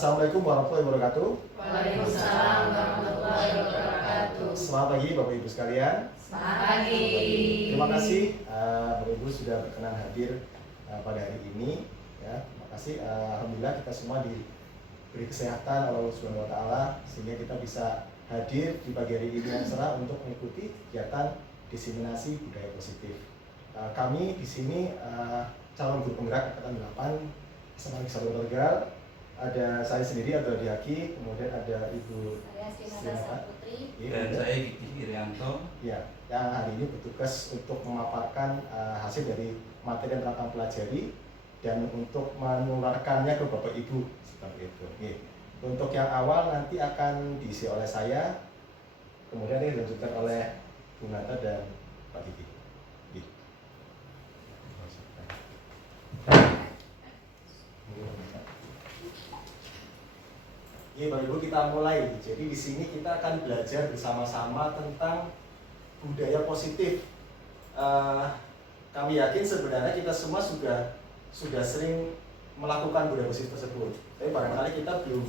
Assalamualaikum warahmatullahi wabarakatuh. Waalaikumsalam warahmatullahi wabarakatuh. Selamat pagi Bapak Ibu sekalian. Selamat pagi. Terima kasih Bapak Ibu sudah berkenan hadir pada hari ini. Ya, terima kasih. Alhamdulillah kita semua diberi kesehatan oleh Allah Subhanahu Wa Taala sehingga kita bisa hadir di pagi hari ini yang cerah untuk mengikuti kegiatan diseminasi budaya positif. Kami di sini calon guru penggerak angkatan 8 SMA Negeri Tegal. Ada saya sendiri atau Diaki, kemudian ada Ibu Saya Putri Dan saya Gigi Irianto. Ya, yang hari ini bertugas untuk memaparkan hasil dari materi yang akan pelajari dan untuk menularkannya ke Bapak Ibu seperti itu. Oke. Untuk yang awal nanti akan diisi oleh saya, kemudian dilanjutkan oleh Bu Nata dan Pak Gigi. Oke, Bapak Ibu kita mulai. Jadi di sini kita akan belajar bersama-sama tentang budaya positif. Kami yakin sebenarnya kita semua sudah sering melakukan budaya positif tersebut. Tapi barangkali kita belum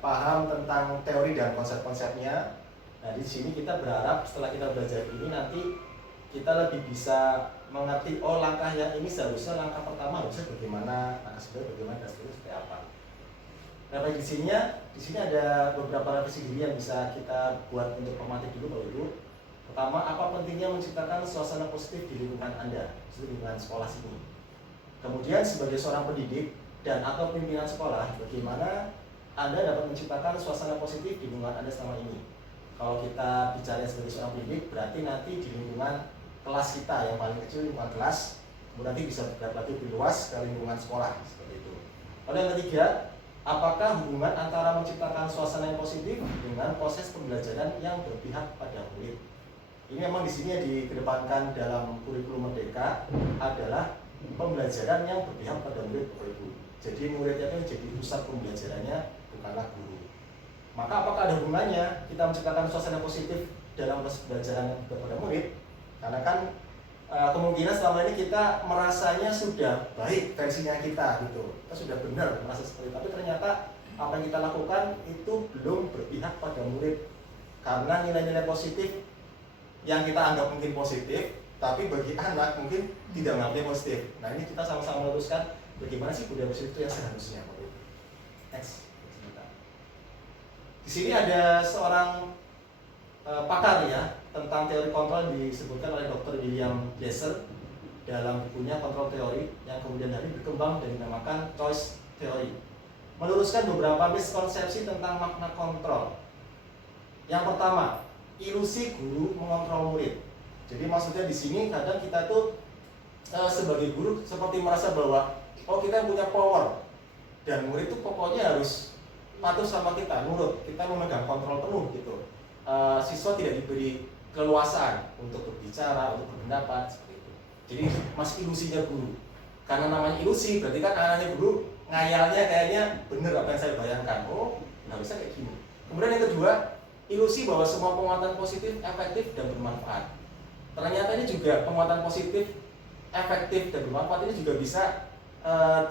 paham tentang teori dan konsep-konsepnya. Nah, di sini kita berharap setelah kita belajar ini nanti kita lebih bisa mengerti langkah yang ini seharusnya langkah pertama harusnya bagaimana, langkah kedua bagaimana, dan seterusnya seperti apa. Nah, di sini ada beberapa revisi diri yang bisa kita buat untuk pematik dulu Bapak Ibu. Pertama, apa pentingnya menciptakan suasana positif di lingkungan Anda, di lingkungan sekolah sini. Kemudian sebagai seorang pendidik dan atau pimpinan sekolah, bagaimana Anda dapat menciptakan suasana positif di lingkungan Anda selama ini. Kalau kita bicara sebagai seorang pendidik, berarti nanti di lingkungan kelas kita yang paling kecil, lingkungan kelas, kemudian nanti bisa bergerak lebih luas ke lingkungan sekolah seperti itu. Lalu yang ketiga, apakah hubungan antara menciptakan suasana yang positif dengan proses pembelajaran yang berpihak pada murid? Ini memang di sini yang dikedepankan dalam kurikulum Merdeka adalah pembelajaran yang berpihak pada murid, Bapak Ibu. Jadi muridnya itu jadi pusat pembelajarannya, bukanlah guru. Maka apakah ada hubungannya kita menciptakan suasana positif dalam proses pembelajaran yang berpihak pada murid? Karena kan kemungkinan selama ini kita merasanya sudah baik versinya kita gitu, kita sudah benar merasa seperti itu, tapi ternyata apa yang kita lakukan itu belum berpihak pada murid karena nilai-nilai positif yang kita anggap mungkin positif, tapi bagi anak mungkin tidak menganggapnya positif. Nah, ini kita sama-sama meluruskan bagaimana sih budaya positif itu yang seharusnya. Next. Di sini ada seorang pakar ya tentang teori kontrol disebutkan oleh Dr. William Glasser dalam bukunya Kontrol Teori yang kemudian hari berkembang dan dinamakan Choice Theory. Meluruskan beberapa miskonsepsi tentang makna kontrol. Yang pertama, ilusi guru mengontrol murid. Jadi maksudnya di sini kadang kita tuh sebagai guru seperti merasa bahwa kita punya power dan murid itu pokoknya harus patuh sama kita, nurut, kita memegang kontrol penuh gitu. Siswa tidak diberi keluasan untuk berbicara, untuk berpendapat seperti itu. Jadi masih ilusinya guru. Karena namanya ilusi, berarti kan anaknya guru ngayalnya kayaknya bener apa yang saya bayangkan. Nggak bisa kayak gini. Kemudian yang kedua, ilusi bahwa semua penguatan positif efektif dan bermanfaat. Ternyata ini juga penguatan positif efektif dan bermanfaat ini juga bisa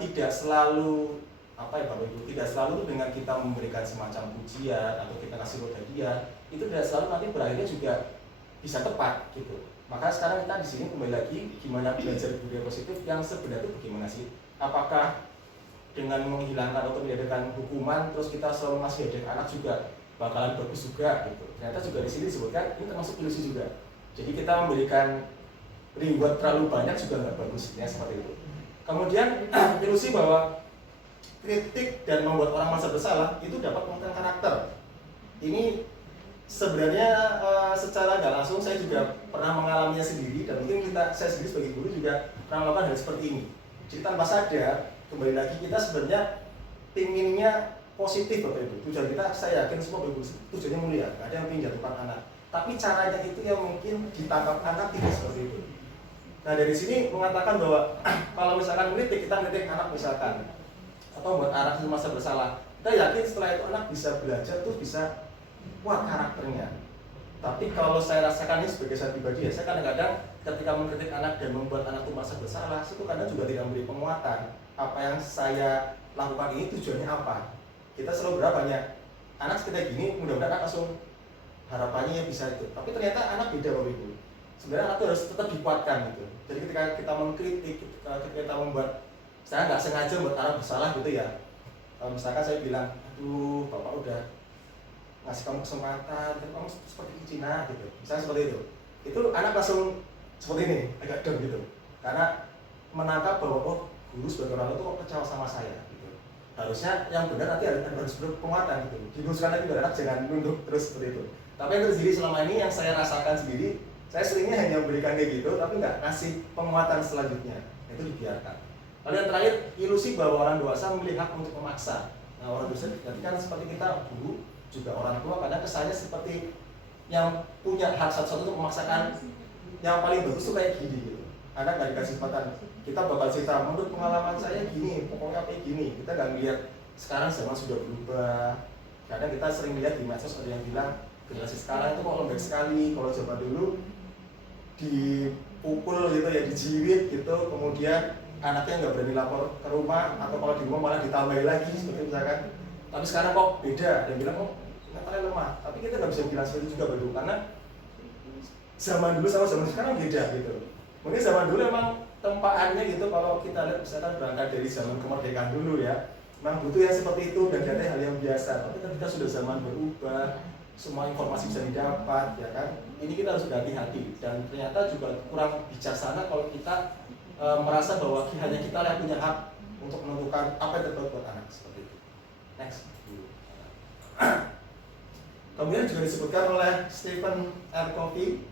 tidak selalu Bapak Ibu, tidak selalu dengan kita memberikan semacam pujian atau kita kasih hadiah, itu tidak selalu nanti berakhirnya juga bisa tepat gitu. Maka sekarang kita di sini kembali lagi gimana belajar budaya positif yang sebenarnya itu bagaimana sih? Apakah dengan menghilangkan atau meniadakan hukuman terus kita selalu ngasih hadiah anak juga bakalan bagus juga gitu. Ternyata juga di sini disebutkan ini termasuk ilusi juga. Jadi kita memberikan reward terlalu banyak juga nggak bagus ya, seperti itu. Kemudian ilusi bahwa kritik dan membuat orang merasa bersalah itu dapat mengatakan karakter. Ini sebenarnya secara nggak langsung saya juga pernah mengalaminya sendiri dan mungkin saya sendiri sebagai guru juga pernah melakukan hal seperti ini. Jadi tanpa sadar kembali lagi kita sebenarnya pinginnya positif Bapak Ibu. Tujuan kita saya yakin semua Bapak Ibu tujuannya mulia, nggak ada yang ingin jatuhkan anak. Tapi caranya itu yang mungkin ditangkap anak tidak seperti itu. Nah, dari sini mengatakan bahwa kalau misalkan kritik, kita kritik anak misalkan atau buat anak itu merasa bersalah, kita yakin setelah itu anak bisa belajar terus bisa kuat karakternya. Tapi kalau saya rasakan ini sebagai saya pribadi ya, saya kadang-kadang ketika mengkritik anak dan membuat anak itu merasa bersalah, itu kadang juga tidak memberi penguatan. Apa yang saya lakukan ini tujuannya apa? Kita selalu berapa banyak anak seperti gini, mudah-mudahan anak langsung harapannya ya bisa itu. Tapi ternyata anak beda Bapak Ibu. Sebenarnya anak itu harus tetap dikuatkan gitu. Jadi ketika kita mengkritik, ketika kita membuat, saya nggak sengaja membuat anak bersalah gitu ya. Misalkan saya bilang, aduh Bapak udah ngasih kamu kesempatan, tapi kamu seperti Cina gitu. Misalnya seperti itu anak langsung seperti ini, agak down gitu. Karena menangkap bahwa oh guru sebagai orang tua itu kecewa sama saya gitu. Harusnya yang benar nanti harus berpenguatan gitu. Diluruskan lagi biar anak jangan nunduk terus seperti itu. Tapi yang terjadi selama ini yang saya rasakan sendiri, saya seringnya hanya memberikan kayak gitu, tapi nggak kasih penguatan selanjutnya. Itu dibiarkan. Lalu yang terakhir, ilusi bahwa orang dewasa memilih hak untuk memaksa. Nah orang dewasa berarti kan seperti kita guru, juga orang tua kadang kesannya seperti yang punya hak satu-satu untuk memaksakan yang paling bagus tuh kayak gini gitu. Anak nggak dikasih kesempatan, kita bakal cerita menurut pengalaman saya gini, pokoknya kayak gini. Kita nggak lihat sekarang zaman sudah berubah. Kadang kita sering lihat di medsos ada yang bilang generasi sekarang itu kok lembek sekali. Kalau zaman dulu dipukul gitu ya, dijiwit gitu, kemudian anaknya nggak berani lapor ke rumah, atau kalau di rumah malah ditambahin lagi seperti misalkan. Tapi sekarang kok beda, dia bilang kok mentalnya lemah. Tapi kita nggak bisa bilang seperti itu juga baru, karena zaman dulu sama zaman sekarang beda gitu. Mungkin zaman dulu emang tempaannya gitu, kalau kita lihat misalkan berangkat dari zaman kemerdekaan dulu ya, memang butuh yang seperti itu dan katanya hal yang biasa. Tapi ketika sudah zaman berubah, semua informasi bisa didapat ya kan, ini kita harus hati-hati. Dan ternyata juga kurang bijaksana kalau kita merasa bahwa hanya kita yang punya hak untuk menentukan apa yang terbaik buat anak seperti itu. Next. Kemudian juga disebutkan oleh Stephen R. Covey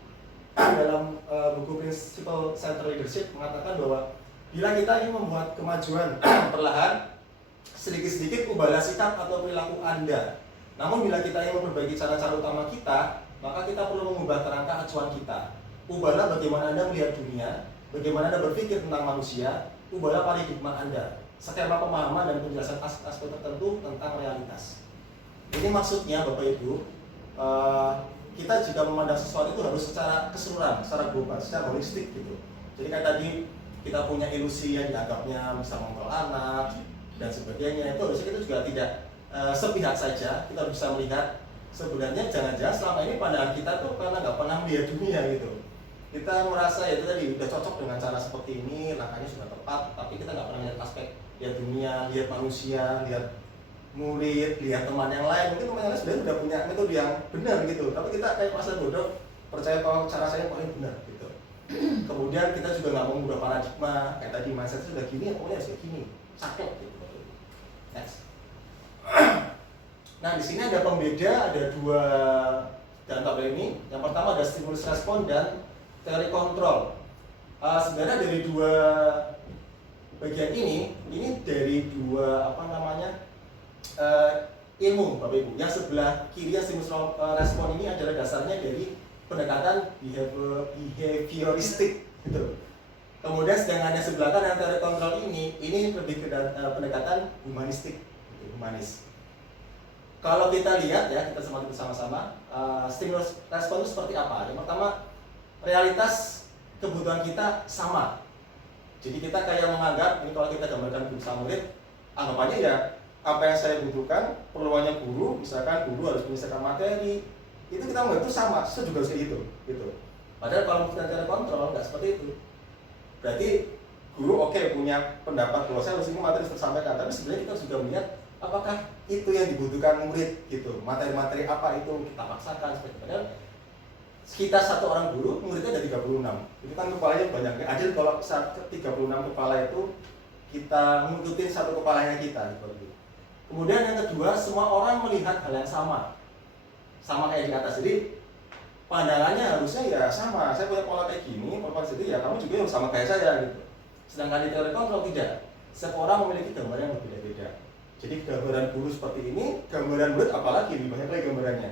dalam buku Principle Centered Leadership mengatakan bahwa bila kita ingin membuat kemajuan perlahan, sedikit-sedikit ubahlah sikap atau perilaku Anda. Namun bila kita ingin memperbaiki cara-cara utama kita, maka kita perlu mengubah kerangka acuan kita. Ubahlah bagaimana Anda melihat dunia, bagaimana Anda berpikir tentang manusia, ubahlah paradigma Anda, skema pemahaman dan penjelasan aspek tertentu tentang realitas. Ini maksudnya Bapak Ibu, kita jika memandang sesuatu itu harus secara keseluruhan, secara global, secara holistik gitu. Jadi kayak tadi kita punya ilusi yang dianggapnya bisa mengontrol anak dan sebagainya, itu harusnya kita juga tidak sepihak saja. Kita bisa melihat sebenarnya jangan-jangan selama ini pandangan kita tuh karena nggak pernah melihat dunia gitu. Kita merasa ya itu tadi udah cocok dengan cara seperti ini, langkahnya sudah tepat, tapi kita nggak pernah lihat aspek lihat dunia, lihat manusia, lihat murid, lihat teman yang lain. Mungkin teman yang lain sebenarnya udah punya metode yang benar gitu, tapi kita kayak merasa bodoh, percaya kalau cara saya paling benar gitu. Kemudian kita juga nggak mau mengubah paradigma, kayak tadi mindset sudah gini, pokoknya harus kayak gini, saklek gitu. Next. Nah di sini ada pembeda, ada dua dalam tabel ini. Yang pertama ada stimulus respon dan teori kontrol. Sebenarnya dari dua bagian ini dari dua ilmu Bapak Ibu. Yang sebelah kiri yang stimulus respon ini adalah dasarnya dari pendekatan behavioristik gitu. Kemudian sedangkan yang sebelah kanan yang teori kontrol ini lebih ke pendekatan humanistik gitu, humanis. Kalau kita lihat ya, kita semua bersama-sama, stimulus respon itu seperti apa? Yang pertama, realitas kebutuhan kita sama. Jadi kita kayak menganggap, ini kalau kita gambarkan guru sama murid, anggapannya ya apa yang saya butuhkan, perluannya guru, misalkan guru harus menyelesaikan materi, itu kita menganggap itu sama, itu juga seperti itu gitu. Padahal kalau kita teori kontrol, nggak seperti itu. Berarti guru punya pendapat bahwa saya harus ini materi tersampaikan, tapi sebenarnya kita juga melihat apakah itu yang dibutuhkan murid gitu, materi-materi apa itu kita paksakan seperti itu. Padahal kita satu orang guru, muridnya ada 36. Itu kan kepalanya banyak. Adil kalau 36 kepala itu kita ngikutin satu kepalanya kita gitu. Kemudian yang kedua, semua orang melihat hal yang sama kayak di atas. Jadi pandangannya harusnya ya sama. Saya punya pola kayak gini, pola jadi ya kamu juga harus sama kayak saya gitu. Sedangkan di teori kontrol tidak. Setiap orang memiliki gambaran yang berbeda-beda. Jadi gambaran guru seperti ini, gambaran murid apalagi lebih banyak lagi gambarannya.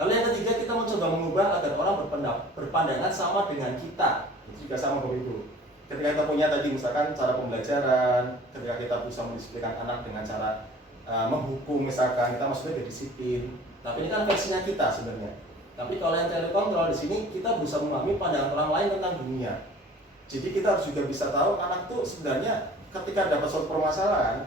Lalu yang ketiga, kita mencoba mengubah agar orang berpandangan sama dengan kita. Itu juga sama Bapak Ibu. Ketika kita punya tadi misalkan cara pembelajaran, ketika kita bisa mendisiplinkan anak dengan cara menghukum misalkan, kita maksudnya disiplin. Tapi ini kan versinya kita sebenarnya. Tapi kalau yang teori kontrol di sini kita berusaha memahami pandangan orang lain tentang dunia. Jadi kita harus juga bisa tahu anak tuh sebenarnya ketika dapat suatu permasalahan,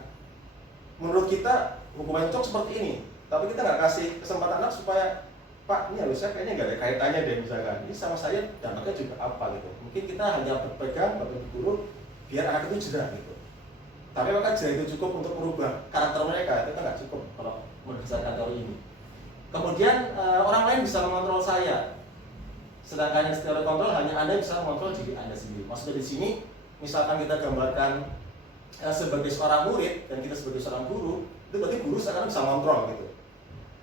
menurut kita hukuman cocok seperti ini, tapi kita nggak kasih kesempatan anak supaya Pak, ini harusnya kayaknya nggak ada kaitannya deh misalkan. Ini sama saya dampaknya juga apa gitu. Mungkin kita hanya berpegang, berguru biar anak itu jerah gitu. Tapi apakah jerah itu cukup untuk merubah karakter mereka? Itu kan nggak cukup kalau berdasarkan teori ini. Kemudian orang lain bisa mengontrol saya, sedangkan yang teori kontrol hanya Anda bisa mengontrol diri Anda sendiri. Maksudnya di sini, misalkan kita gambarkan sebagai seorang murid dan kita sebagai seorang guru, itu berarti guru sekarang bisa mengontrol gitu.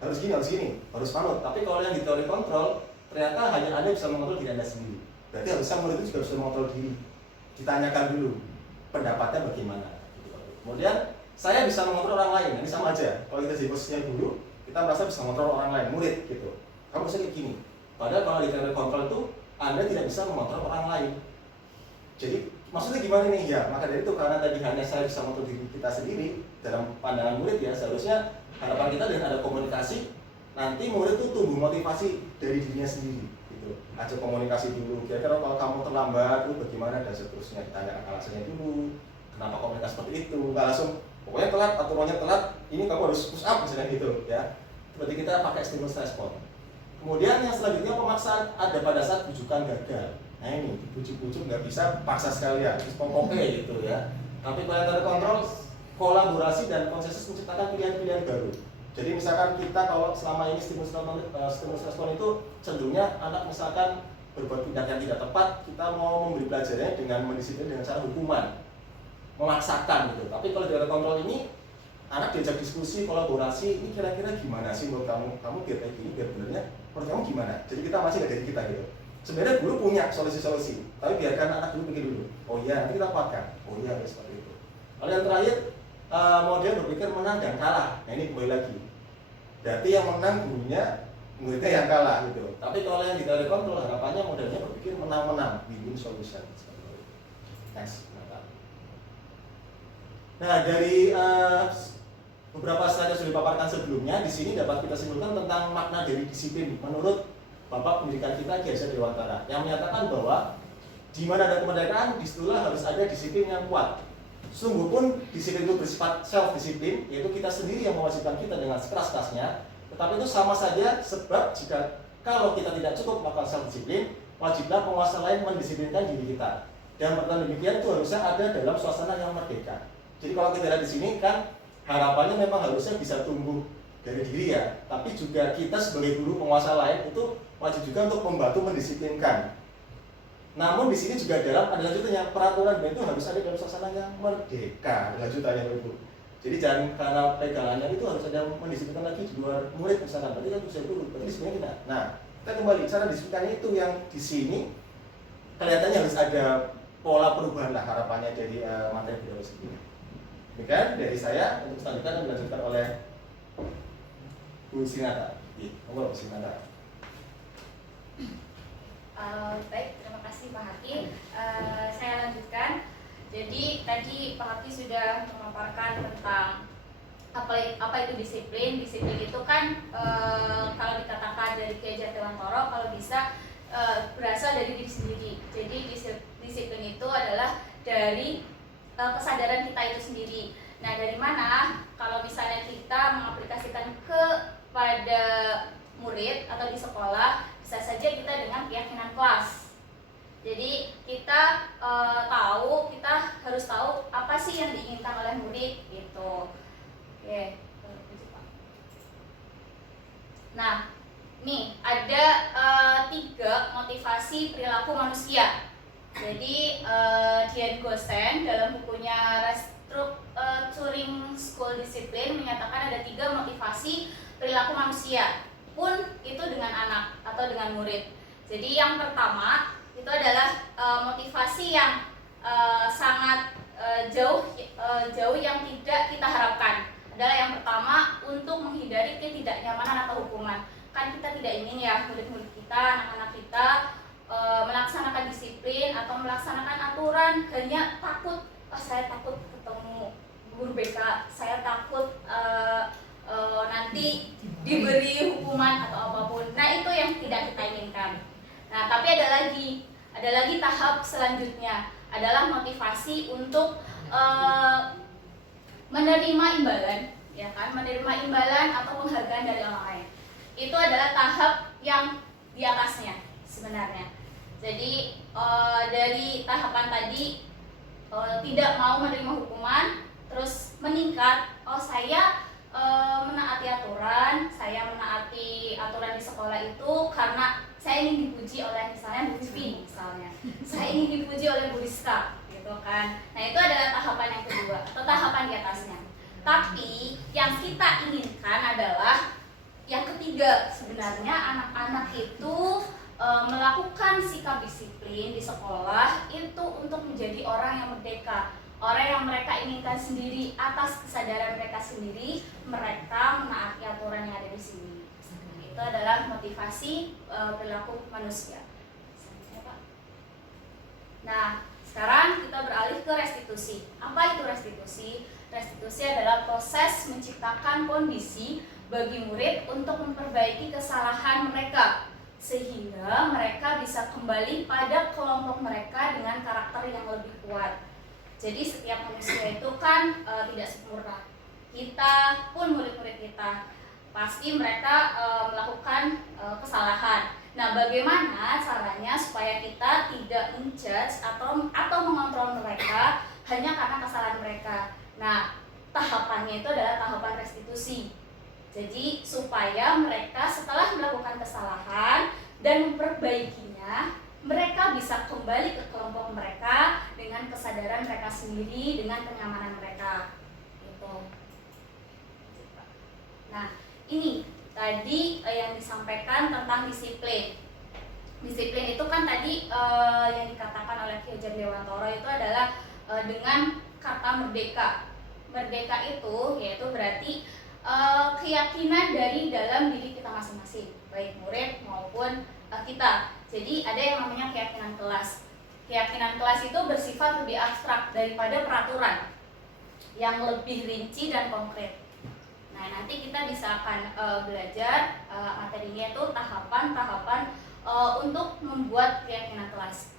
Harus gini, harus manut. Tapi kalau yang di teori kontrol, ternyata hanya Anda bisa mengontrol diri Anda sendiri. Berarti harusnya murid itu juga bisa mengontrol diri. Ditanyakan dulu pendapatnya bagaimana. Kemudian saya bisa mengontrol orang lain. Ini sama aja. Kalau kita jadi posisinya guru, kita merasa bisa mengontrol orang lain, murid gitu. Kamu bisa kayak gini. Padahal kalau di teori kontrol itu Anda tidak bisa mengontrol orang lain. Jadi maksudnya gimana nih ya? Maka dari itu karena tadi hanya saya bisa mengontrol diri kita sendiri dalam pandangan murid ya, seharusnya harapan kita dengan ada komunikasi, nanti murid itu tumbuh motivasi dari dirinya sendiri. Gitu. Ajak komunikasi dulu. Kira-kira kalau kamu terlambat, itu bagaimana dan seterusnya, ditanyakan alasannya dulu. Kenapa komunikasi seperti itu? Nggak langsung pokoknya telat, aturannya telat, ini kamu harus push up misalnya gitu ya. Berarti kita pakai stimulus respon. Kemudian yang selanjutnya pemaksaan ada pada saat bujukan gagal. Nah ini dibujuk-bujuk nggak bisa, paksa sekalian, terus pokoknya gitu ya. Tapi kalau teori kontrol, kolaborasi dan konsensus menciptakan pilihan-pilihan baru. Jadi misalkan kita kalau selama ini stimulus respon itu cenderungnya anak misalkan berbuat tindak yang tidak tepat, kita mau memberi pelajarannya dengan mendisiplin dengan cara hukuman, memaksakan gitu. Tapi kalau teori kontrol ini anak diajak diskusi, kolaborasi, ini kira-kira gimana sih menurut kamu? Kamu biar kayak gini, biar benernya menurut kamu gimana? Jadi kita masih nggak dari kita gitu. Sebenarnya guru punya solusi-solusi, tapi biarkan anak dulu pikir dulu. Oh iya, nanti kita pakai. Oh iya, seperti itu. Lalu yang terakhir, model berpikir menang dan kalah. Nah ini kembali lagi. Berarti yang menang gurunya, muridnya yang kalah gitu. Tapi kalau yang di teori kontrol, harapannya modelnya berpikir menang-menang, win-win solution. Next. Nah dari beberapa slide yang sudah dipaparkan sebelumnya, di sini dapat kita simpulkan tentang makna dari disiplin menurut Bapak Pendidikan kita Ki Hajar Dewantara, yang menyatakan bahwa di mana ada kemerdekaan, disitulah harus ada disiplin yang kuat. Sungguh pun disiplin itu bersifat self-disiplin, yaitu kita sendiri yang mewajibkan kita dengan sekeras-kerasnya. Tetapi itu sama saja sebab jika kalau kita tidak cukup melakukan self-disiplin, wajiblah penguasa lain mendisiplinkan diri kita. Dan pertanyaan demikian itu harusnya ada dalam suasana yang merdeka. Jadi kalau kita lihat di sini kan harapannya memang harusnya bisa tumbuh dari diri ya, tapi juga kita sebagai guru penguasa lain itu wajib juga untuk membantu mendisiplinkan. Namun di sini juga ada lanjutannya, peraturan itu harus ada dalam suasana yang merdeka. Ada lanjutannya Ibu. Jadi jangan karena pegangannya itu harus ada mendisiplinkan lagi di luar murid misalkan. Berarti kan bisa dulu, berarti sebenarnya tidak. Nah, kita kembali cara disiplinkannya itu yang di sini kelihatannya harus ada pola perubahan lah harapannya dari materi beliau sendiri. Demikian dari saya, untuk selanjutnya dilanjutkan oleh Bu Sinata. Monggo Bu Sinata. Baik, terima kasih Pak Haki. Saya lanjutkan. Jadi tadi Pak Haki sudah memaparkan tentang apa itu disiplin. Disiplin itu kan kalau dikatakan dari Ki Hajar Dewantara, kalau bisa berasal dari diri sendiri. Jadi disiplin itu adalah dari kesadaran kita itu sendiri. Nah, dari mana? Kalau misalnya kita mengaplikasikan kepada murid atau di sekolah, bisa saja kita dengan keyakinan kelas. Jadi kita kita harus tahu apa sih yang diinginkan oleh murid gitu. Oke. Nah, nih ada 3 motivasi perilaku manusia. Jadi Dian Gosen dalam bukunya Restructuring School Discipline menyatakan ada 3 motivasi perilaku manusia, pun itu dengan anak atau dengan murid. Jadi yang pertama itu adalah motivasi yang sangat jauh yang tidak kita harapkan. Adalah yang pertama untuk menghindari ketidaknyamanan atau hukuman. Kan kita tidak ingin ya murid-murid kita, anak-anak kita melaksanakan disiplin atau melaksanakan aturan hanya takut, saya takut ketemu guru BK, saya takut nanti diberi hukuman atau apapun. Nah, itu yang tidak kita inginkan. Nah, tapi ada lagi tahap selanjutnya adalah motivasi untuk menerima imbalan, ya kan? Menerima imbalan atau penghargaan dari orang lain. Itu adalah tahap yang di atasnya sebenarnya. Jadi dari tahapan tadi tidak mau menerima hukuman, terus meningkat. Saya menaati aturan, saya menaati aturan di sekolah itu karena saya ingin dipuji oleh misalnya Bu Sri, misalnya saya ingin dipuji oleh Bu Rizka, gitu kan. Nah, itu adalah tahapan yang kedua atau tahapan di atasnya. Tapi yang kita inginkan adalah yang ketiga. Sebenarnya anak-anak itu melakukan sikap disiplin di sekolah itu untuk menjadi orang yang merdeka, orang yang mereka inginkan sendiri atas kesadaran mereka sendiri. Mereka menaati aturan yang ada di sini. Itu adalah motivasi perilaku manusia. Nah, sekarang kita beralih ke restitusi. Apa itu restitusi? Restitusi adalah proses menciptakan kondisi bagi murid untuk memperbaiki kesalahan mereka, sehingga mereka bisa kembali pada kelompok mereka dengan karakter yang lebih kuat. Jadi setiap manusia itu kan tidak sempurna. Kita pun murid-murid kita pasti mereka melakukan kesalahan. Nah, bagaimana caranya supaya kita tidak menjudge atau mengontrol mereka hanya karena kesalahan mereka? Nah, tahapannya itu adalah tahapan restitusi. Jadi supaya mereka setelah melakukan kesalahan dan memperbaikinya, mereka bisa kembali ke kelompok mereka dengan kesadaran mereka sendiri, dengan kenyamanan mereka. Gitu. Nah, ini tadi yang disampaikan tentang disiplin. Disiplin itu kan tadi yang dikatakan oleh Ki Hajar Dewantara itu adalah dengan kata merdeka. Merdeka itu yaitu berarti keyakinan dari dalam diri kita masing-masing, baik murid maupun kita. Jadi ada yang namanya keyakinan kelas. Keyakinan kelas itu bersifat lebih abstrak daripada peraturan yang lebih rinci dan konkret. Nah, nanti kita bisa akan belajar materinya itu tahapan-tahapan untuk membuat keyakinan kelas.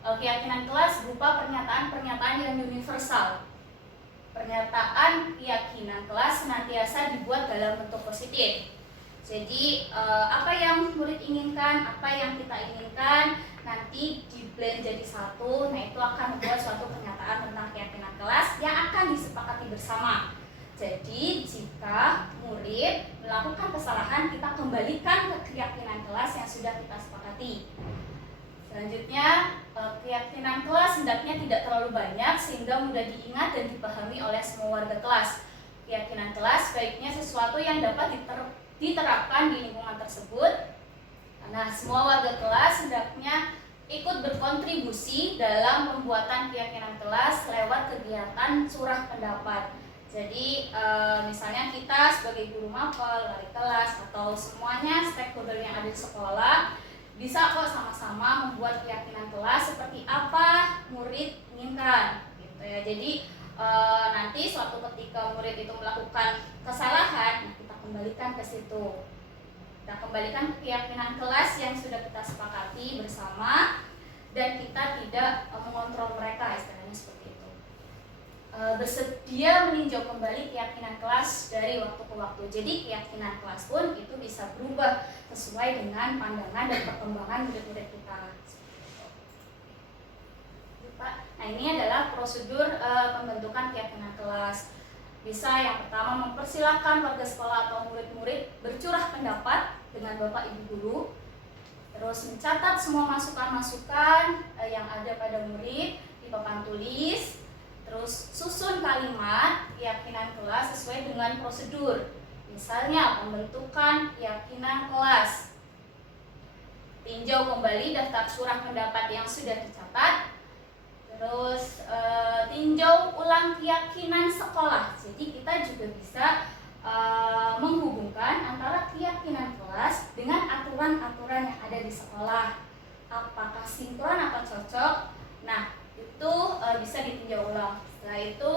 Keyakinan kelas berupa pernyataan-pernyataan yang universal. Pernyataan keyakinan kelas senantiasa dibuat dalam bentuk positif. Jadi apa yang murid inginkan, apa yang kita inginkan nanti di-blend jadi satu. Nah, itu akan membuat suatu pernyataan tentang keyakinan kelas yang akan disepakati bersama. Jadi jika murid melakukan kesalahan, kita kembalikan ke keyakinan kelas yang sudah kita sepakati. Selanjutnya, keyakinan kelas hendaknya tidak terlalu banyak sehingga mudah diingat dan dipahami oleh semua warga kelas. Keyakinan kelas baiknya sesuatu yang dapat diterapkan di lingkungan tersebut. Nah, semua warga kelas hendaknya ikut berkontribusi dalam pembuatan keyakinan kelas lewat kegiatan curah pendapat. Jadi misalnya kita sebagai guru mapel, wali kelas, atau semuanya stakeholder yang ada di sekolah bisa kok sama-sama membuat keyakinan kelas seperti apa murid inginkan, gitu ya. Jadi nanti suatu ketika murid itu melakukan kesalahan, nah kita kembalikan ke situ. Kita kembalikan keyakinan kelas yang sudah kita sepakati bersama dan kita tidak mengontrol mereka, istilahnya seperti itu. Bersedia meninjau kembali keyakinan kelas dari waktu ke waktu. Jadi keyakinan kelas pun itu bisa berubah sesuai dengan pandangan dan perkembangan murid-murid kita. Nah, ini adalah prosedur pembentukan keyakinan kelas. Bisa yang pertama mempersilahkan warga sekolah atau murid-murid bercurah pendapat dengan Bapak Ibu guru. Terus mencatat semua masukan-masukan yang ada pada murid di papan tulis. Terus susun kalimat keyakinan kelas sesuai dengan prosedur. Misalnya pembentukan keyakinan kelas. Tinjau kembali daftar curah pendapat yang sudah dicatat. Terus tinjau ulang keyakinan sekolah. Jadi kita juga bisa menghubungkan antara keyakinan kelas dengan aturan-aturan yang ada di sekolah. Apakah sinkron atau cocok? Nah, itu bisa ditinjau ulang. Setelah itu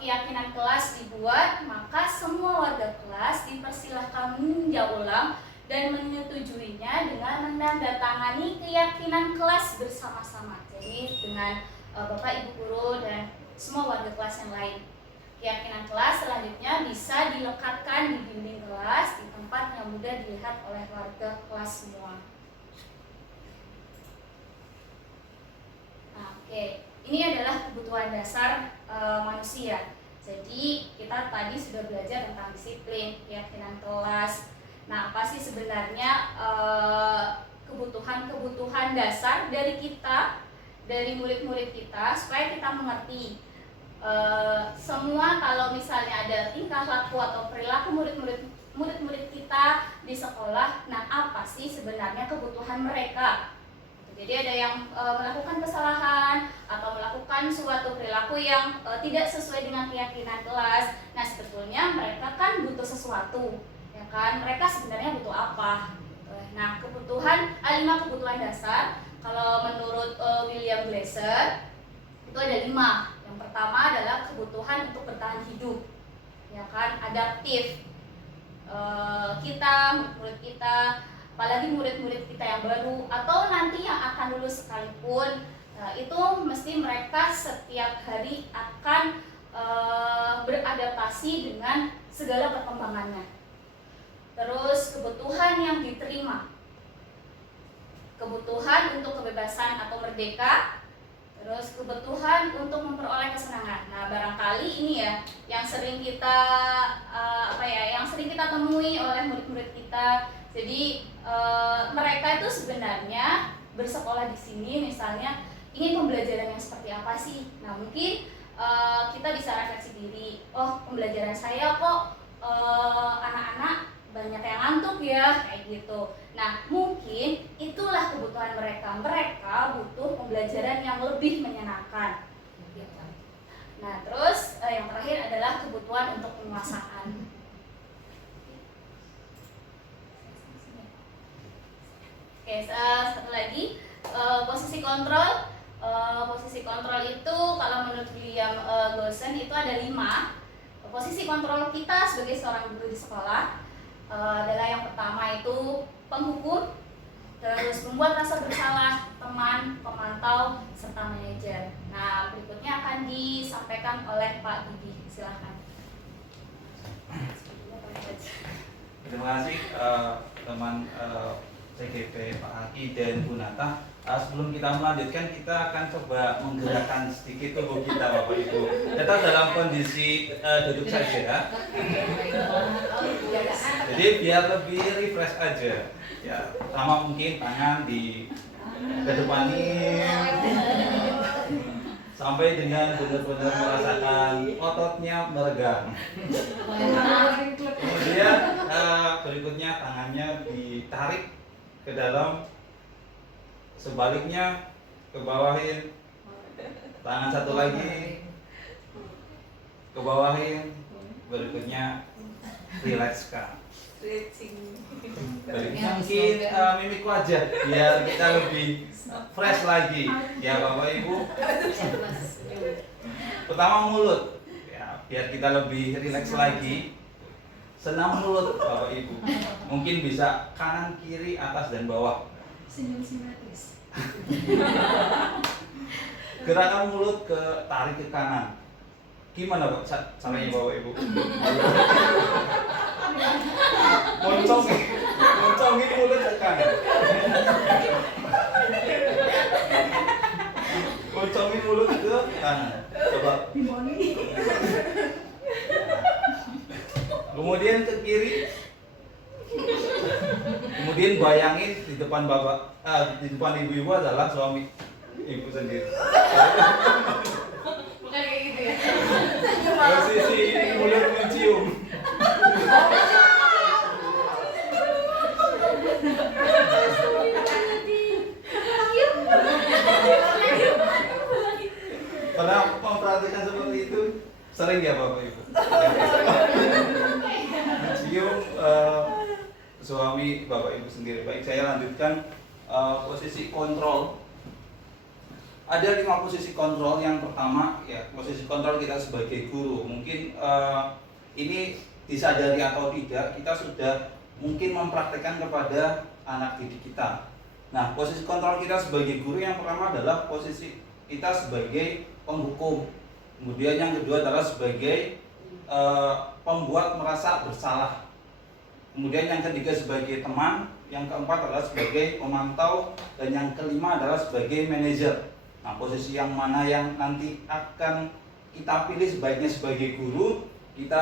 keyakinan kelas dibuat, maka semua warga kelas dipersilahkan meninjau ulang dan menyetujuinya dengan menandatangani keyakinan kelas bersama-sama. Jadi dengan Bapak Ibu guru dan semua warga kelas yang lain. Keyakinan kelas selanjutnya bisa dilekatkan di dinding kelas di tempat yang mudah dilihat oleh warga kelas semua. Nah, oke. Ini adalah kebutuhan dasar manusia. Jadi kita tadi sudah belajar tentang disiplin, keyakinan kelas. Nah, apa sih sebenarnya kebutuhan-kebutuhan dasar dari kita, dari murid-murid kita, supaya kita mengerti semua. Kalau misalnya ada tingkah laku atau perilaku murid-murid kita di sekolah, nah apa sih sebenarnya kebutuhan mereka? Jadi ada yang melakukan kesalahan atau melakukan suatu perilaku yang tidak sesuai dengan keyakinan kelas. Nah, sebetulnya mereka kan butuh sesuatu, ya kan? Mereka sebenarnya butuh apa? Nah, 5 kebutuhan dasar kalau menurut William Glasser itu ada 5. Yang pertama adalah kebutuhan untuk bertahan hidup, ya kan? Adaptif. Murid kita, apalagi murid-murid kita yang baru atau nanti yang akan lulus sekalipun, itu mesti mereka setiap hari akan beradaptasi dengan segala perkembangannya. Terus kebutuhan yang diterima, kebutuhan untuk kebebasan atau merdeka, terus kebutuhan untuk memperoleh kesenangan. Nah, barangkali ini ya yang sering kita yang sering kita temui oleh murid-murid kita. Jadi mereka itu sebenarnya bersekolah di sini misalnya ingin pembelajaran yang seperti apa sih? Nah, mungkin kita bisa refleksi diri. Oh, pembelajaran saya kok anak-anak banyak yang ngantuk ya, kayak gitu. Nah, mungkin itulah kebutuhan mereka. Mereka butuh pembelajaran yang lebih menyenangkan. Nah, terus yang terakhir adalah kebutuhan untuk penguasaan. Oke, satu lagi posisi kontrol. Posisi kontrol itu kalau menurut William Glasser itu ada 5. Posisi kontrol kita sebagai seorang guru di sekolah adalah yang pertama itu penghukum, terus membuat rasa bersalah teman, pemantau, serta manajer. Nah, berikutnya akan disampaikan oleh Pak Budi. Silahkan. Terima kasih teman CGP Pak Haki dan Bu Nata. Sebelum kita melanjutkan, kita akan coba menggerakkan sedikit tubuh kita, Bapak Ibu. Tetap dalam kondisi duduk saja. Jadi biar lebih refresh aja. Ya, sama mungkin tangan di kedepanin sampai dengan benar-benar merasakan ototnya meregang. Kemudian berikutnya tangannya ditarik ke dalam, sebaliknya ke bawahin, tangan satu lagi ke bawahin, berikutnya rilekskan. Berikutnya mungkin mimik wajah biar kita lebih fresh lagi ya Bapak Ibu. Pertama mulut ya, biar kita lebih rileks lagi. Senam mulut Bapak Ibu, mungkin bisa kanan kiri atas dan bawah. Senyum simetris. Gerakan mulut tarik ke kanan. Gimana Pak caranya Bapak Ibu? Moncongin mulut ke kanan. Moncongin mulut ke kanan. Coba. Kemudian ke kiri. Kemudian bayangin di depan di depan ibu-ibu adalah suami ibu sendiri. Bukan kayak gitu ya. Posisi mulut mencium. Pernah memperhatikan seperti itu? Sering ya Bapak Ibu? Mencium suami Bapak Ibu sendiri. Baik, saya lanjutkan posisi kontrol. ada 5 posisi kontrol. Yang pertama ya posisi kontrol kita sebagai guru. Mungkin ini disadari atau tidak kita sudah mungkin mempraktekkan kepada anak didik kita. Nah, posisi kontrol kita sebagai guru yang pertama adalah posisi kita sebagai penghukum. Kemudian yang kedua adalah sebagai pembuat merasa bersalah. Kemudian yang ketiga sebagai teman, yang keempat adalah sebagai pemantau, dan yang kelima adalah sebagai manajer. Nah, posisi yang mana yang nanti akan kita pilih sebaiknya sebagai guru, kita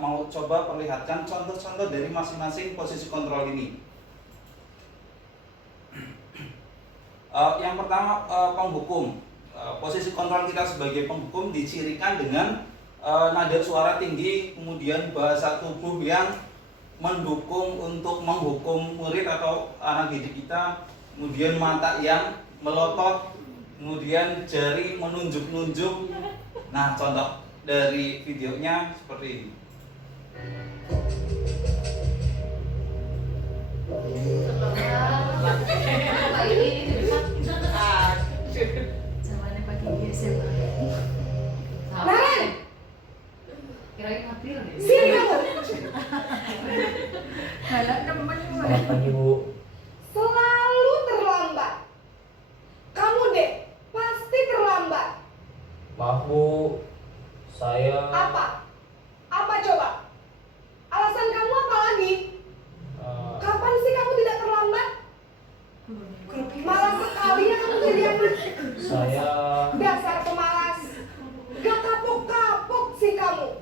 mau coba perlihatkan contoh-contoh dari masing-masing posisi kontrol ini. Yang pertama penghukum. Posisi kontrol kita sebagai penghukum dicirikan dengan nada suara tinggi, kemudian bahasa tubuh yang mendukung untuk menghukum murid atau anak didik kita, kemudian mata yang melotot, kemudian jari menunjuk-nunjuk. Nah, contoh dari videonya seperti ini. Zamannya pakai GSM. Naren! Kirain April ya? Sini kamu! Galak temen Selamat pagi, Bu. Selalu terlambat. Kamu deh, pasti terlambat. Maaf, Bu. Saya Apa? Apa coba? Alasan kamu apa lagi? Kapan sih kamu tidak terlambat? Malas sekali ya kamu jadi anak. saya Dasar pemalas. Gak kapok-kapok sih kamu.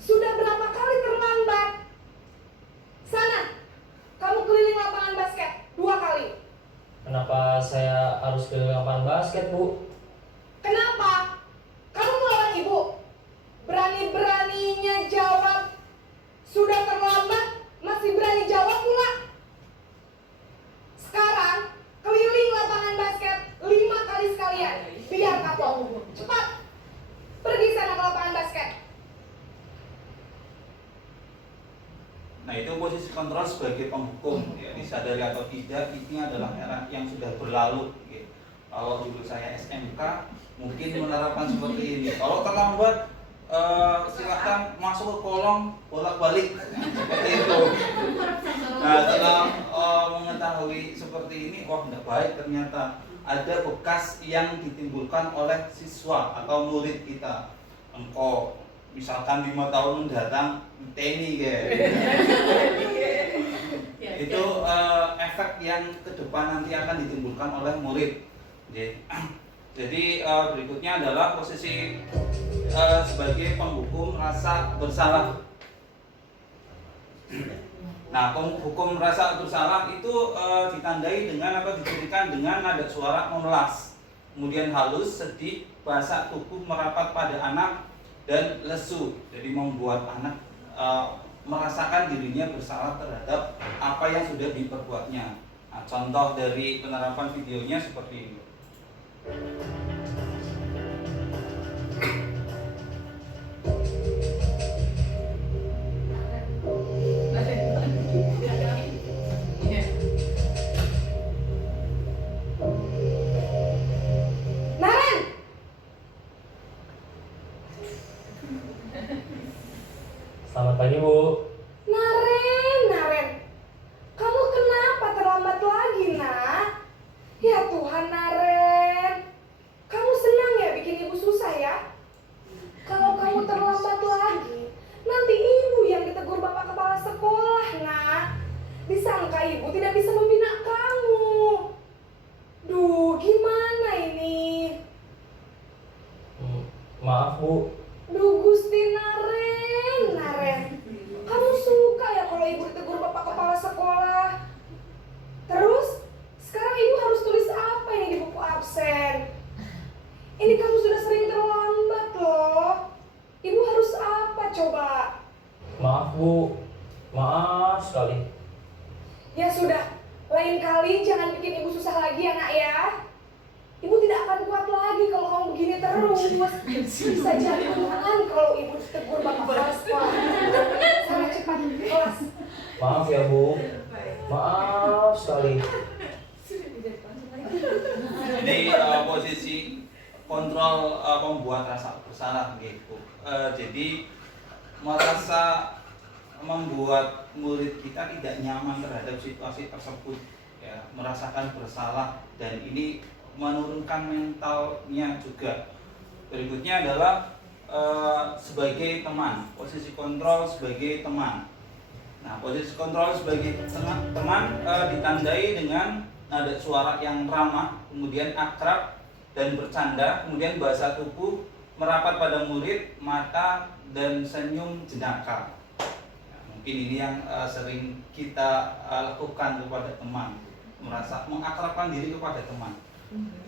Sudah berapa kali terlambat? Sana, kamu keliling lapangan basket 2 kali. Kenapa saya harus ke lapangan basket, Bu? Kenapa? Kamu melawan ibu? Berani-beraninya jawab. Sudah terlambat, masih berani jawab pula. Sekarang, keliling lapangan basket 5 kali sekalian. Biar kapok. Cepat. Pergi sana ke lapangan basket. Nah, itu posisi kontrol sebagai penghukum. Ya, disadari atau tidak, ini adalah era yang sudah berlalu. Ya. Kalau dulu saya SMK, mungkin menerapkan seperti ini. Kalau terlambat, silakan masuk ke kolong, bolak-balik seperti itu. Nah, setelah mengetahui seperti ini, wah, tidak baik ternyata. Ada bekas yang ditimbulkan oleh siswa atau murid kita. Engkau misalkan 5 tahun mendatang TNI itu efek yang ke depan nanti akan ditimbulkan oleh murid. Jadi berikutnya adalah posisi sebagai penghukum rasa bersalah. Nah, hukum rasa bersalah itu ditandai dengan atau dicirikan dengan nada suara memelas, kemudian halus, sedih, bahasa tubuh merapat pada anak, dan lesu. Jadi membuat anak merasakan dirinya bersalah terhadap apa yang sudah diperbuatnya. Nah, contoh dari penerapan videonya seperti ini. Naren! Selamat pagi, Bu. Naren. Kamu kenapa terlambat lagi, nak? Ya Tuhan, Naren. Kamu senang ya bikin ibu susah ya? Kalau kamu terlambat lagi, nanti ibu yang ditegur bapak kepala sekolah, nak. Disangka ibu tidak bisa membina kamu. Duh, gimana ini? Maaf, Bu. Duh, Gusti Naren. Kamu suka ya kalau ibu ditegur bapak kepala sekolah? Terus, sekarang ibu harus tulis apa ini di buku absen? Ini kamu sudah sering terlambat loh. Ibu harus apa coba? Maaf, Bu. Maaf sekali. Ya sudah, lain kali jangan bikin ibu susah lagi ya, nak ya. Ibu tidak akan kuat lagi kalau kamu begini terus. Bisa jadi puluhan kalau ibu ditegur bapak kepala sekolah. Sana cepat kelas. Maaf ya, Bu. Maaf sekali. Ini posisi kontrol pembuat rasa bersalah gitu. Jadi merasa membuat murid kita tidak nyaman terhadap situasi tersebut, ya, merasakan bersalah, dan ini menurunkan mentalnya juga. Berikutnya adalah sebagai teman, posisi kontrol sebagai teman. Nah, posisi kontrol sebagai teman ditandai dengan nada suara yang ramah, kemudian akrab dan bercanda, kemudian bahasa tubuh merapat pada murid, mata dan senyum jenaka. Nah, mungkin ini yang sering kita lakukan kepada teman, merasa mengakrabkan diri kepada teman.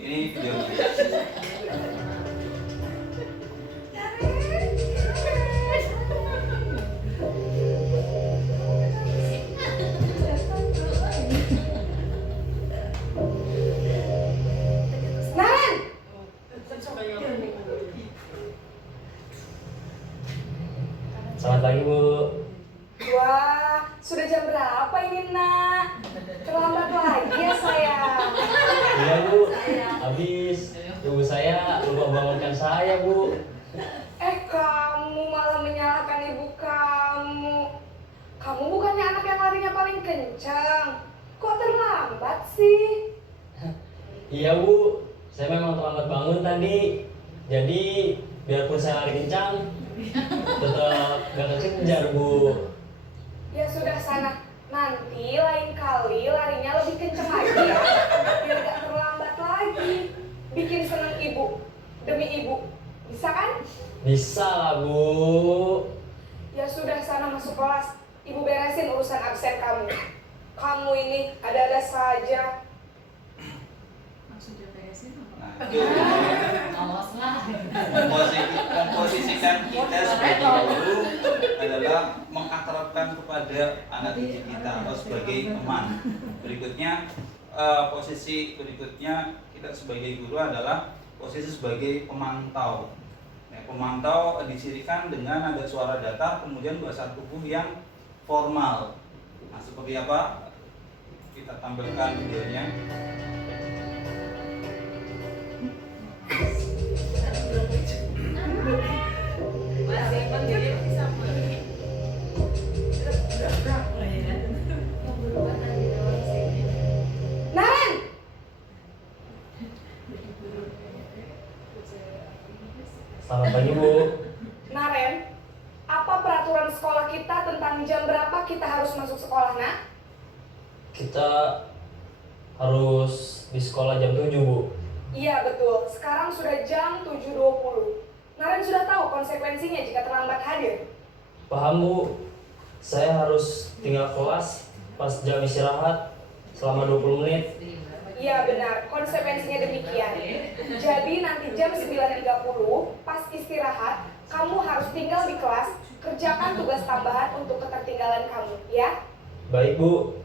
Ini videonya. Naren, Selamat pagi Bu. wah, sudah jam berapa ini nak? Terlambat lagi ya sayang. Iya Bu. Habis ibu saya lupa bangunkan saya Bu. Kamu malah menyalahkan ibu kamu. Kamu bukannya anak yang larinya paling kencang. Kok terlambat sih? Iya Bu. Saya memang terlambat bangun tadi. Jadi biarpun saya lari kencang, tetap gak kekejar Bu. Ya sudah sana. Nanti lain kali larinya lebih kencang lagi ya. Biar gak terlambat lagi. Bikin seneng ibu. Demi ibu. Bisa kan? Bisa lah Bu. Ya sudah sana masuk kelas. Ibu beresin urusan absen kamu. Kamu ini ada-ada saja. Langsung diberesin apa? Nah, itu Awas lah. memposisikan kita sebagai guru adalah mengakrabkan kepada anak didik kita atau sebagai teman. Berikutnya, posisi berikutnya kita sebagai guru adalah posisi sebagai pemantau. Nah, pemantau dicirikan dengan ada suara datar, kemudian bahasa tubuh yang formal. Nah, seperti apa? Kita tampilkan videonya. Naren! Selamat pagi Bu. Naren, apa peraturan sekolah kita tentang jam berapa kita harus masuk sekolah, nak? Kita harus di sekolah jam 7 Bu. Iya betul, sekarang sudah jam 7.20. Naren sudah tahu konsekuensinya jika terlambat hadir. Paham Bu. Saya harus tinggal kelas pas jam istirahat selama 20 menit. Iya benar, konsekuensinya demikian. Jadi nanti jam 9.30 pas istirahat, kamu harus tinggal di kelas, kerjakan tugas tambahan untuk ketertinggalan kamu, ya? Baik Bu.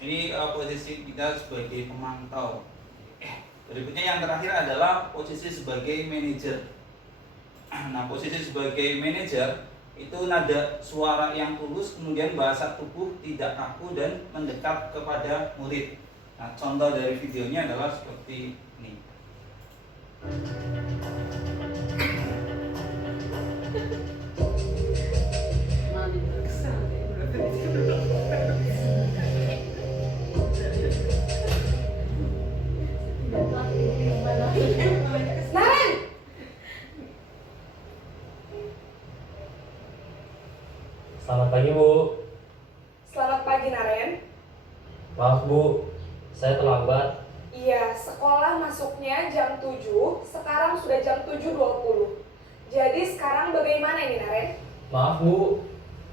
Ini posisi kita sebagai pemantau. Berikutnya yang terakhir adalah posisi sebagai manajer. Nah, posisi sebagai manajer itu nada suara yang tulus, kemudian bahasa tubuh tidak kaku dan mendekat kepada murid. Nah, contoh dari videonya adalah seperti ini. Naren! Selamat pagi Bu. Selamat pagi Naren. Maaf Bu, saya terlambat. Iya, sekolah masuknya jam 7, sekarang sudah jam 7.20. Jadi sekarang bagaimana ini Naren? Maaf Bu,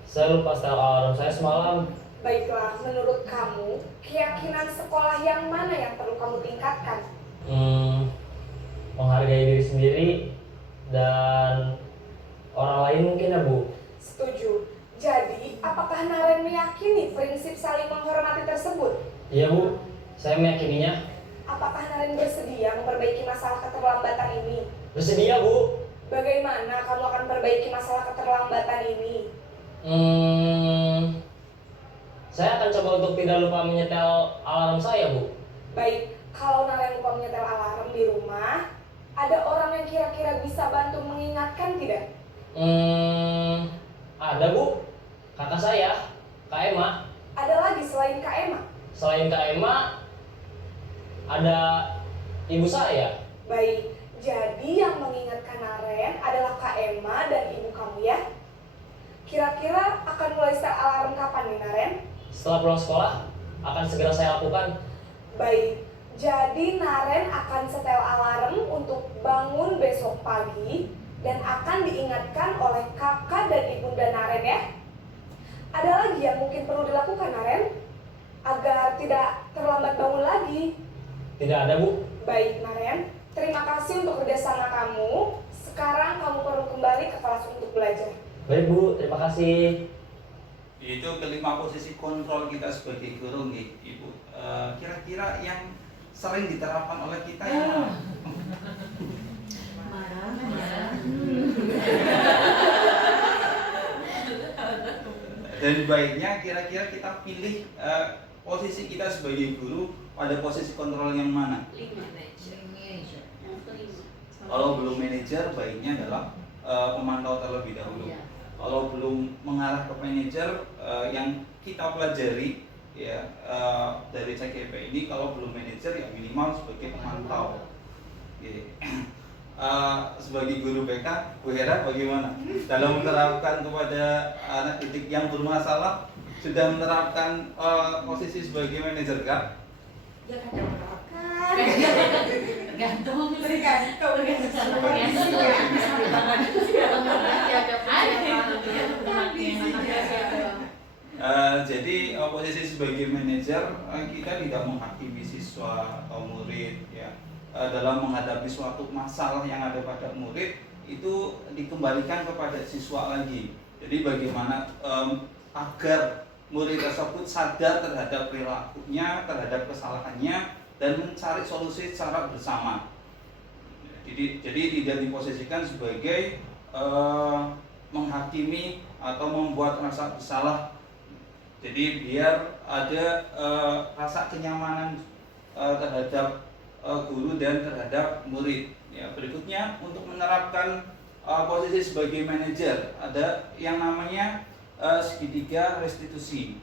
saya lupa setel alarm saya semalam. Baiklah, menurut kamu, keyakinan sekolah yang mana yang perlu kamu tingkatkan? Menghargai diri sendiri dan orang lain mungkin ya Bu. Setuju. Jadi, apakah Naren meyakini prinsip saling menghormati tersebut? Iya Bu, saya meyakininya. Apakah Naren bersedia memperbaiki masalah keterlambatan ini? Bersedia Bu. Bagaimana kamu akan perbaiki masalah keterlambatan ini? Saya akan coba untuk tidak lupa menyetel alarm saya Bu. Baik, kalau Naren lupa menyetel alarm di rumah, ada orang yang kira-kira bisa bantu mengingatkan tidak? Ada Bu, kakak saya, Kak Emma. Ada lagi selain Kak Emma? Selain Kak Emma, ada ibu saya. Baik, jadi yang mengingatkan Naren adalah Kak Emma dan ibu kamu ya? Kira-kira akan mulai start alarm kapan nih Naren? Setelah pulang sekolah, akan segera saya lakukan. Baik, jadi Naren akan setel alarm untuk bangun besok pagi dan akan diingatkan oleh kakak dan ibunda Naren ya. Ada lagi yang mungkin perlu dilakukan Naren agar tidak terlambat bangun lagi? Tidak ada Bu. Baik Naren, terima kasih untuk kerjasama kamu. Sekarang kamu perlu kembali ke kelas untuk belajar. Baik Bu, terima kasih. Itu kelima posisi kontrol kita sebagai guru nih, Ibu. Kira-kira yang sering diterapkan oleh kita yang mana? Marah. Dan baiknya kira-kira kita pilih posisi kita sebagai guru pada posisi kontrol yang mana? Kalau belum manajer, baiknya adalah pemantau terlebih dahulu. Kalau belum mengarah ke manajer, yang kita pelajari ya dari CGP ini, kalau belum manajer ya minimal sebagai pemantau. Oke. Sebagai guru BK, Bu Hera bagaimana dalam menerapkan kepada anak didik yang bermasalah? Sudah menerapkan posisi sebagai manajer kah? Ya kadang menerapkan. Tergantung. Jadi posisi sebagai manajer, kita tidak menghakimi siswa atau murid ya. Dalam menghadapi suatu masalah yang ada pada murid itu dikembalikan kepada siswa lagi. Jadi bagaimana agar murid tersebut sadar terhadap perilakunya, terhadap kesalahannya, dan mencari solusi secara bersama. Jadi tidak diposisikan sebagai menghakimi atau membuat rasa bersalah. Jadi biar ada rasa kenyamanan terhadap guru dan terhadap murid. Ya, berikutnya untuk menerapkan posisi sebagai manajer ada yang namanya segitiga restitusi.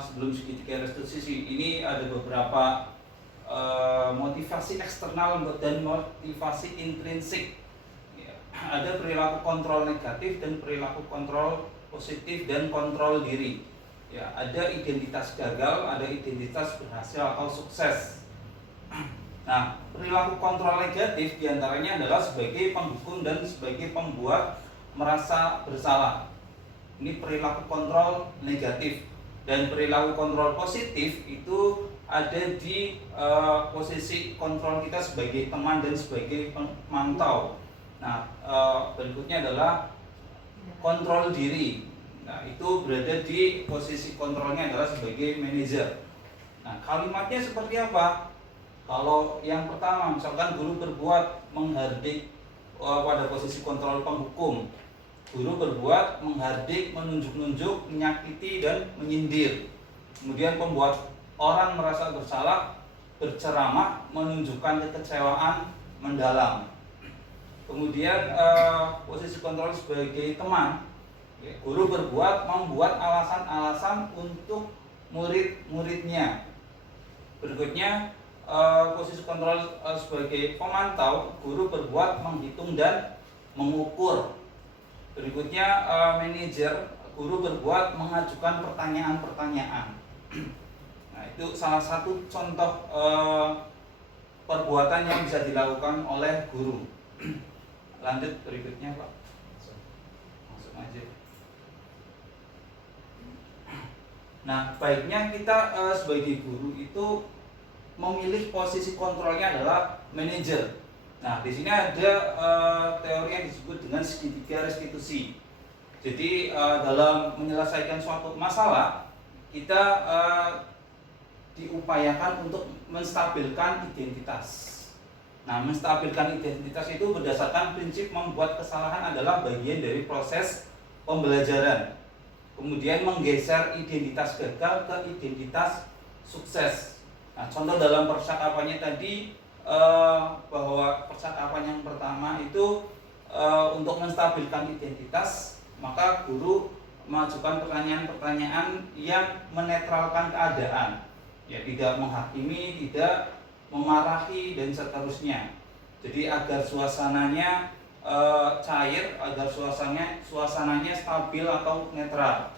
Sebelum segitiga restitusi ini ada beberapa motivasi eksternal dan motivasi intrinsik. Ya, ada perilaku kontrol negatif dan perilaku kontrol positif dan kontrol diri. Ya, ada identitas gagal, ada identitas berhasil atau sukses. Nah, perilaku kontrol negatif diantaranya adalah sebagai penghukum dan sebagai pembuat merasa bersalah. Ini perilaku kontrol negatif. Dan perilaku kontrol positif itu ada di posisi kontrol kita sebagai teman dan sebagai pemantau. Nah, berikutnya adalah kontrol diri. Nah, itu berada di posisi kontrolnya adalah sebagai manajer. Nah, kalimatnya seperti apa? Kalau yang pertama, misalkan guru berbuat menghardik pada posisi kontrol penghukum. Guru berbuat menghardik, menunjuk-nunjuk, menyakiti, dan menyindir. Kemudian pembuat orang merasa bersalah, berceramah, menunjukkan kekecewaan mendalam. Kemudian posisi kontrol sebagai teman. Guru berbuat membuat alasan-alasan untuk murid-muridnya. Berikutnya posisi kontrol sebagai pemantau, guru berbuat menghitung dan mengukur. Berikutnya manajer, guru berbuat mengajukan pertanyaan-pertanyaan. Nah, itu salah satu contoh perbuatan yang bisa dilakukan oleh guru. Lanjut berikutnya, Pak. Masuk aja. Nah, baiknya kita sebagai guru itu memilih posisi kontrolnya adalah manajer. Nah, di sini ada teori yang disebut dengan segitiga restitusi. Jadi dalam menyelesaikan suatu masalah, kita diupayakan untuk menstabilkan identitas. Nah, menstabilkan identitas itu berdasarkan prinsip membuat kesalahan adalah bagian dari proses pembelajaran. kemudian menggeser identitas gagal ke identitas sukses. Nah, contoh dalam percakapannya tadi bahwa percakapan yang pertama itu untuk menstabilkan identitas, maka guru mengajukan pertanyaan-pertanyaan yang menetralkan keadaan, ya, tidak menghakimi, tidak memarahi dan seterusnya. Jadi agar suasananya cair, agar suasananya stabil atau netral.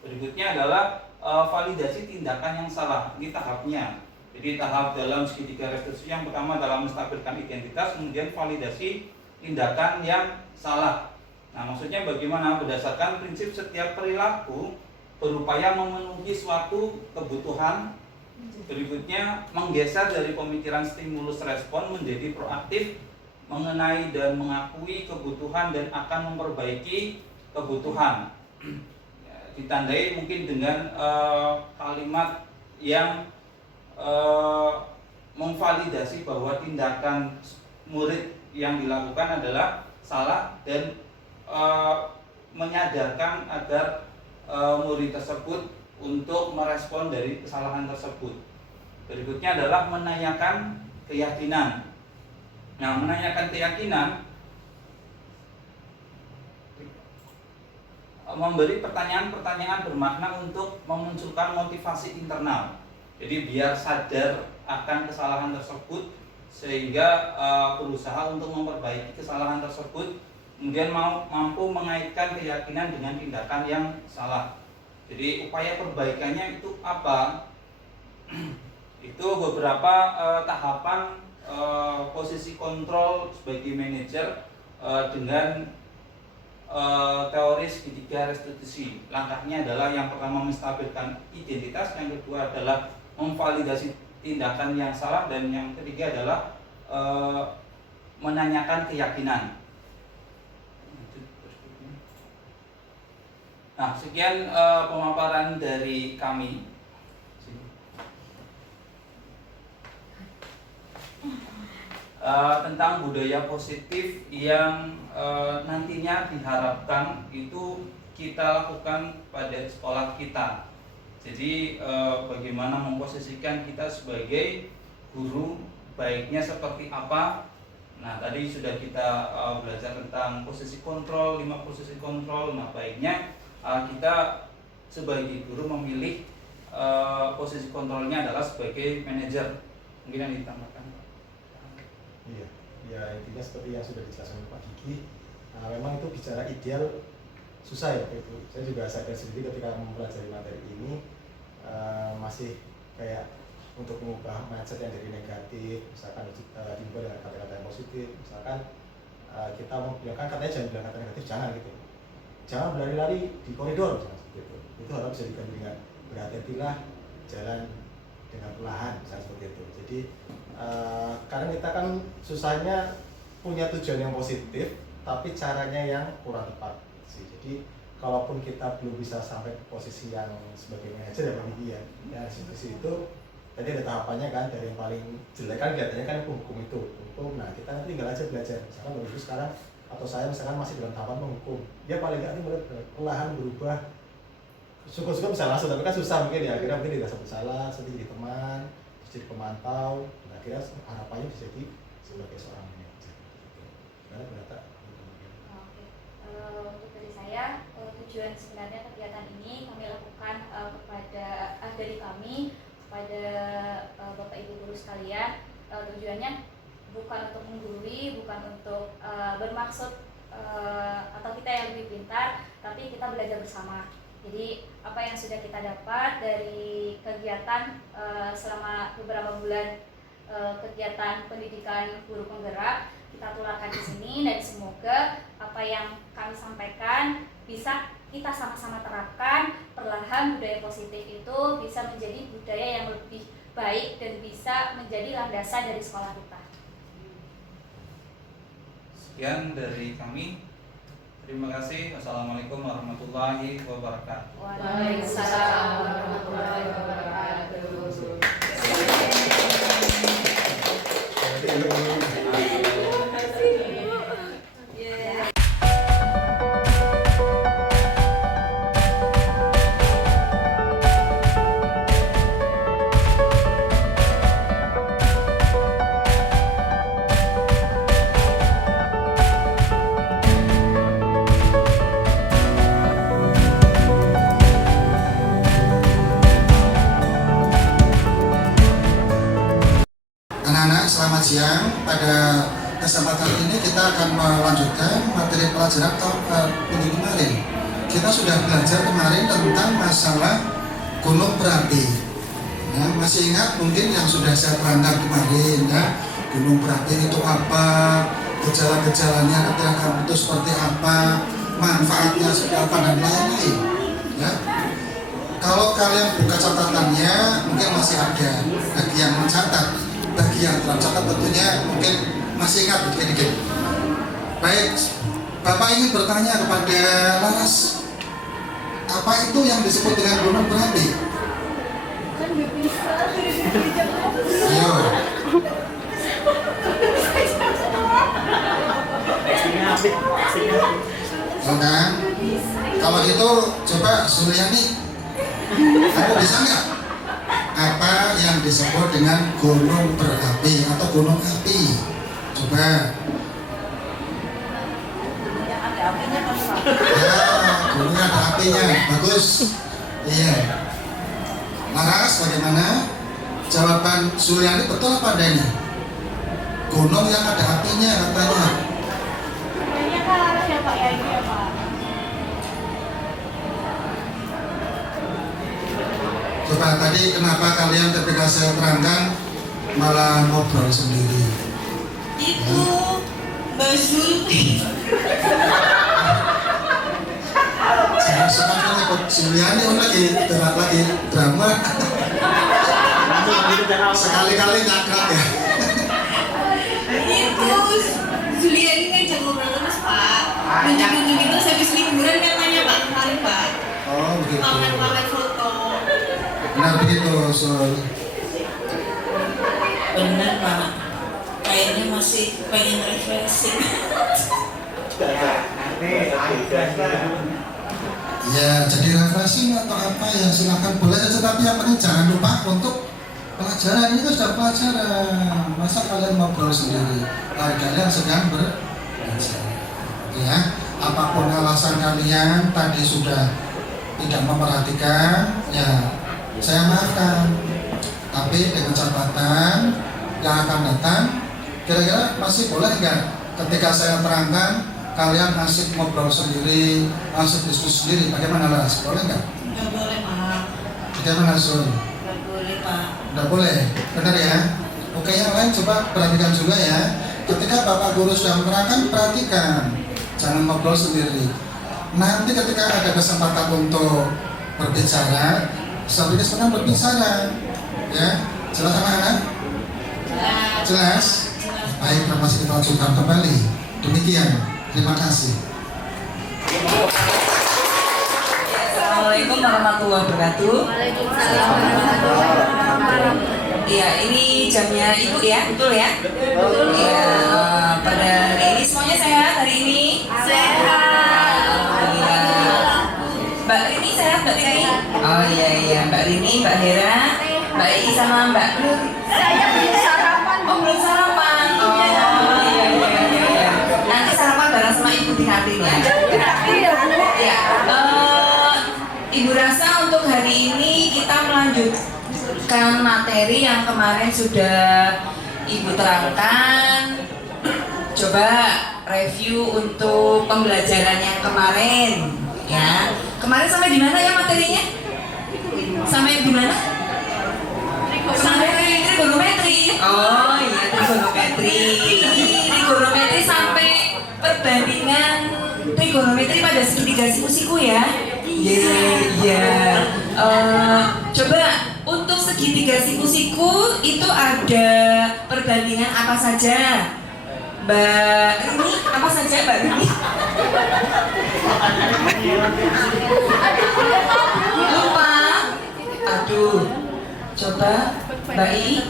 Berikutnya adalah validasi tindakan yang salah. Ini tahapnya. Jadi tahap dalam segitiga restitusi yang pertama dalam menstabilkan identitas, kemudian validasi tindakan yang salah. Nah, maksudnya bagaimana? Berdasarkan prinsip setiap perilaku berupaya memenuhi suatu kebutuhan. Berikutnya menggeser dari pemikiran stimulus respon menjadi proaktif, mengenai dan mengakui kebutuhan dan akan memperbaiki kebutuhan. Ditandai mungkin dengan kalimat yang memvalidasi bahwa tindakan murid yang dilakukan adalah salah dan menyadarkan agar murid tersebut untuk merespon dari kesalahan tersebut. Berikutnya adalah menanyakan keyakinan. Nah, menanyakan keyakinan memberi pertanyaan-pertanyaan bermakna untuk memunculkan motivasi internal. Jadi biar sadar akan kesalahan tersebut sehingga berusaha untuk memperbaiki kesalahan tersebut, kemudian mampu mengaitkan keyakinan dengan tindakan yang salah. Jadi upaya perbaikannya itu apa? Itu beberapa tahapan posisi kontrol sebagai manajer dengan teori segitiga restitusi. Langkahnya adalah yang pertama menstabilkan identitas, yang kedua adalah memvalidasi tindakan yang salah, dan yang ketiga adalah menanyakan keyakinan. Nah, sekian pemaparan dari kami. Tentang budaya positif yang nantinya diharapkan itu kita lakukan pada sekolah kita. Jadi bagaimana memposisikan kita sebagai guru, baiknya seperti apa. Nah, tadi sudah kita belajar tentang posisi kontrol, 5 posisi kontrol. Nah, baiknya kita sebagai guru memilih posisi kontrolnya adalah sebagai manajer. Mungkin yang ditambahkan. Iya, ya intinya seperti yang sudah dijelaskan Pak Gigi. Memang itu bicara ideal susah ya itu. Saya juga sadar sendiri ketika mempelajari materi ini masih kayak untuk mengubah mindset yang dari negatif, misalkan diubah dengan kata-kata yang positif. Misalkan kita mau bilang, katanya jangan bilang kata negatif, jangan gitu. Jangan berlari-lari di koridor, misalnya seperti itu. Itu harus bisa diganti dengan berhati-hatilah jalan dengan perlahan, misalnya seperti itu. Jadi karena kita kan susahnya punya tujuan yang positif, tapi caranya yang kurang tepat sih. Jadi kalaupun kita belum bisa sampai ke posisi yang sebagai manajer ya Pak ya, institusi itu tadi ada tahapannya kan, dari yang paling jelek kan kelihatannya kan hukum itu hukum. Nah, kita nanti tinggal aja belajar. Misalkan Bapak Ibu sekarang atau saya misalkan masih dalam tahapan menghukum, dia paling nggak ini mulai perlahan berubah. Syukur-syukur bisa langsung, tapi kan susah mungkin ya. Akhirnya mungkin tidak bersalah, jadi teman, jadi pemantau. Nah, akhirnya harapannya bisa jadi sebagai seorang manajer. Gimana pendapat? Oke. Untuk dari saya, tujuan sebenarnya kegiatan ini kami lakukan dari kami kepada Bapak Ibu guru sekalian. Tujuannya bukan untuk menggurui, bukan untuk bermaksud atau kita yang lebih pintar, tapi kita belajar bersama. Jadi apa yang sudah kita dapat dari kegiatan selama beberapa bulan kegiatan pendidikan guru penggerak, kita tularkan di sini, dan semoga apa yang kami sampaikan bisa kita sama-sama terapkan perlahan. Budaya positif itu bisa menjadi budaya yang lebih baik dan bisa menjadi landasan dari sekolah kita. Sekian dari kami. Terima kasih. Wassalamualaikum warahmatullahi wabarakatuh. Waalaikumsalam warahmatullahi wabarakatuh. Anak-anak, selamat siang. Pada kesempatan ini kita akan melanjutkan materi pelajaran minggu kemarin. Kita sudah belajar kemarin tentang masalah gunung berapi. Ya, masih ingat mungkin yang sudah saya terangkan kemarin ya, gunung berapi itu apa, gejala-gejalanya ketika kamu itu seperti apa, manfaatnya seperti apa dan lain-lain. Ya. Kalau kalian buka catatannya mungkin masih ada bagi yang mencatat, bagi yang tercatat tentunya mungkin masih ingat dikit-dikit. Baik, Bapak ingin bertanya kepada Laras, apa itu yang disebut dengan gunung berapi? Ayo. Oke. Kalau gitu coba Suryani, kamu bisa nggak? Apa yang disebut dengan gunung berapi atau gunung api? Coba. Ya, gunungnya ada apinya, bagus. Iya. Laras, bagaimana? Jawaban Suryani betul apa adanya? Gunung yang ada apinya katanya. Kayaknya kan harus ya Pak ya, itu ya Pak. Coba tadi kenapa kalian ketika saya terangkan malah ngobrol sendiri? Itu Mbak Zulti. Saya sekarang ikut Suryani lagi, berat lagi drama. Sekali-kali nyakrap ya. Itu Zuliani ngajak ngobrol terus Pak. Unjuk-unjuk itu habis liburan katanya Pak kemarin Pak. Oh begitu. Pamer-pamer foto. Benar begitu, Sul. Bener Pak. Kayaknya masih pengen refreshing. Ya, jadi refreshing atau apa ya silakan boleh saja, tapi yang penting jangan lupa untuk pelajaran ini kan sudah pelajaran. Masa kalian ngobrol sendiri? Kalian sedang belajar. Ya, apapun alasan kalian tadi sudah tidak memperhatikan, ya saya maafkan. Tapi dengan catatan yang akan datang, kira-kira masih boleh nggak ketika saya terangkan kalian asik ngobrol sendiri, asik diskusi sendiri, bagaimana Las? Boleh nggak? Nggak boleh Pak. Bagaimana Sul? Nggak boleh Pak. Nggak boleh, benar ya? Oke, yang lain coba perhatikan juga ya. Ketika Bapak Guru sudah menerangkan, perhatikan, jangan ngobrol sendiri. Nanti ketika ada kesempatan untuk berbicara, sampai kesempatan berbicara, ya. Jelas anak-anak? Jelas? Baik, masih kita lanjutkan kembali. Demikian. Terima kasih. Assalamualaikum warahmatullahi wabarakatuh. Waalaikumsalam warahmatullahi wabarakatuh. Iya, ini jamnya Ibu ya, betul ya? Iya, pada hari ini semuanya sehat hari ini? Sehat. Alhamdulillah. Mbak Rini sehat, Mbak Rini? Oh iya, Mbak Rini, Mbak Hera, Mbak Ii sama Mbak Nur. Saya belum sarapan. Oh, belum sarapan. Oh iya. Nanti sarapan bareng sama Ibu di kantin ya. Ya, Ibu rasa untuk hari ini kita melanjutkan materi yang kemarin sudah Ibu terangkan. Coba review untuk pembelajaran yang kemarin, ya. Kemarin sampai di mana ya materinya? Sampai di mana? Sampai trigonometri. Oh iya, trigonometri. Trigonometri sampai perbandingan trigonometri pada segitiga siku-siku ya. Iya. Coba untuk segitiga siku-siku itu ada perbandingan apa saja? Mbak Rini, apa saja Mbak Rini? Lupa. Aduh. Coba Mbak I.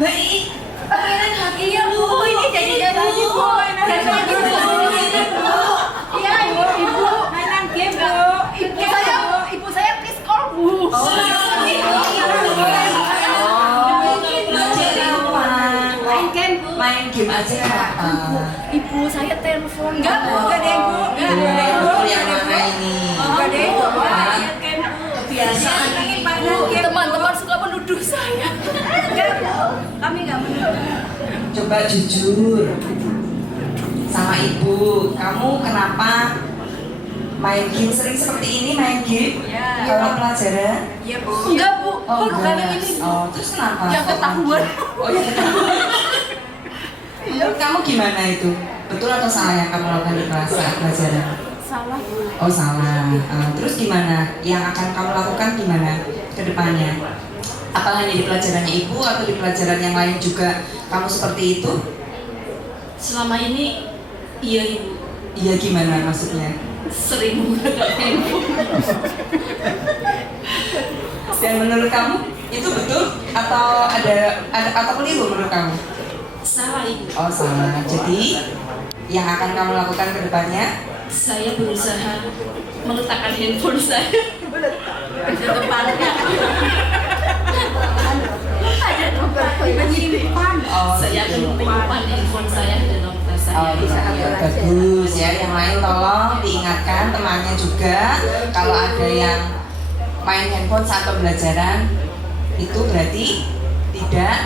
Mbak I. Mainan haki ya Bu. Ini jadinya tadi Bu. Mainan haki Bu. Iya ibu, mainan game Bu. Ibu saya please call Bu. Main game Bu. Main game aja kapan? Ibu saya telepon. Enggak Bu, enggak deh Bu. Yang mana ini? Enggak deh Bu. Hah? Kebiasaan Bu. Teman-teman suka menuduh saya. Enggak Bu, kami enggak menuduh. coba jujur sama ibu. Kamu kenapa main game sering seperti ini, main game? Ya. Kalau pelajaran? Iya bu. Enggak bu. Oh, Baru kali enggak. ini. Oh, terus kenapa? Yang ketahuan. Oh, yang ketahuan. Menurut kamu gimana itu? Betul atau salah yang kamu lakukan di kelas saat pelajaran? Salah bu. Oh, salah. Terus gimana? Yang akan kamu lakukan gimana ke depannya? Apa hanya di pelajarannya ibu atau di pelajaran yang lain juga kamu seperti itu? Selama ini iya ibu. Iya, gimana maksudnya? Sering menggunakan handphone. Dan menurut kamu itu betul atau ada atau keliru menurut kamu? Salah ibu. Oh, salah. Jadi yang akan kamu lakukan ke depannya? Saya berusaha meletakkan handphone saya ke depannya. Ada menyimpan. Oh, Saya akan menyimpan handphone saya di dalam tas saya. Oh, iya, bagus ya. Yang lain tolong diingatkan temannya juga kalau ada yang main handphone saat pembelajaran itu berarti tidak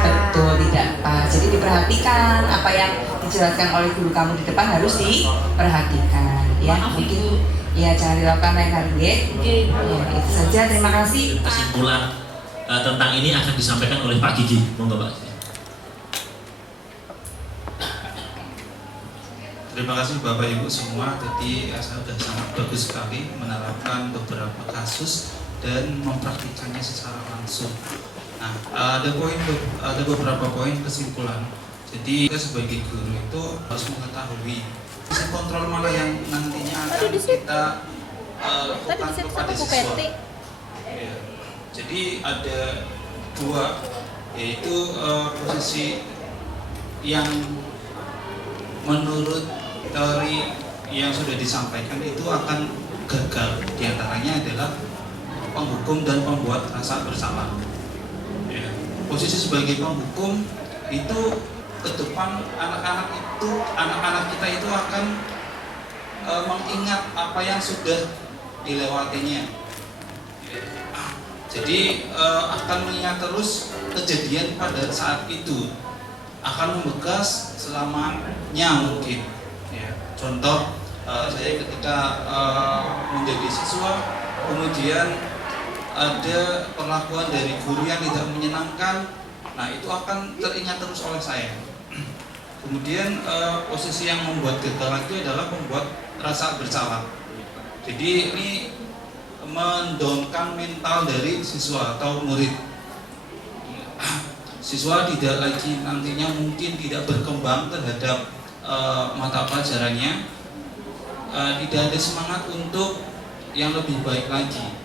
betul, tidak pas. Jadi diperhatikan apa yang dijelaskan oleh guru kamu di depan harus diperhatikan ya. Maaf, Mungkin Ibu. ya jangan dilakukan lain kali ya. Oke. Ya, itu saja. Terima kasih. Kesimpulan tentang ini akan disampaikan oleh Pak Gigi. Monggo Pak. Terima kasih Bapak Ibu semua. Jadi saya sudah sangat bagus sekali menerapkan beberapa kasus dan mempraktikannya secara langsung. Nah, ada beberapa poin kesimpulan. Jadi kita sebagai guru itu harus mengetahui fungsi kontrol mana yang nantinya akan kita lakukan kepada siswa. Ya. Jadi ada dua, yaitu posisi yang menurut teori yang sudah disampaikan itu akan gagal. Di antaranya adalah penghukum dan pembuat rasa bersalah. Ya. Posisi sebagai penghukum itu ke depan anak-anak kita itu akan mengingat apa yang sudah dilewatinya. Ya. Jadi akan mengingat terus kejadian pada saat itu, akan membekas selamanya mungkin. Ya. Contoh saya ketika menjadi siswa, kemudian ada perlakuan dari guru yang tidak menyenangkan, nah itu akan teringat terus oleh saya. Kemudian posisi yang membuat gagal itu adalah membuat rasa bersalah. Jadi ini mendownkan mental dari siswa atau murid. Siswa tidak lagi nantinya mungkin tidak berkembang terhadap mata pelajarannya, tidak ada semangat untuk yang lebih baik lagi.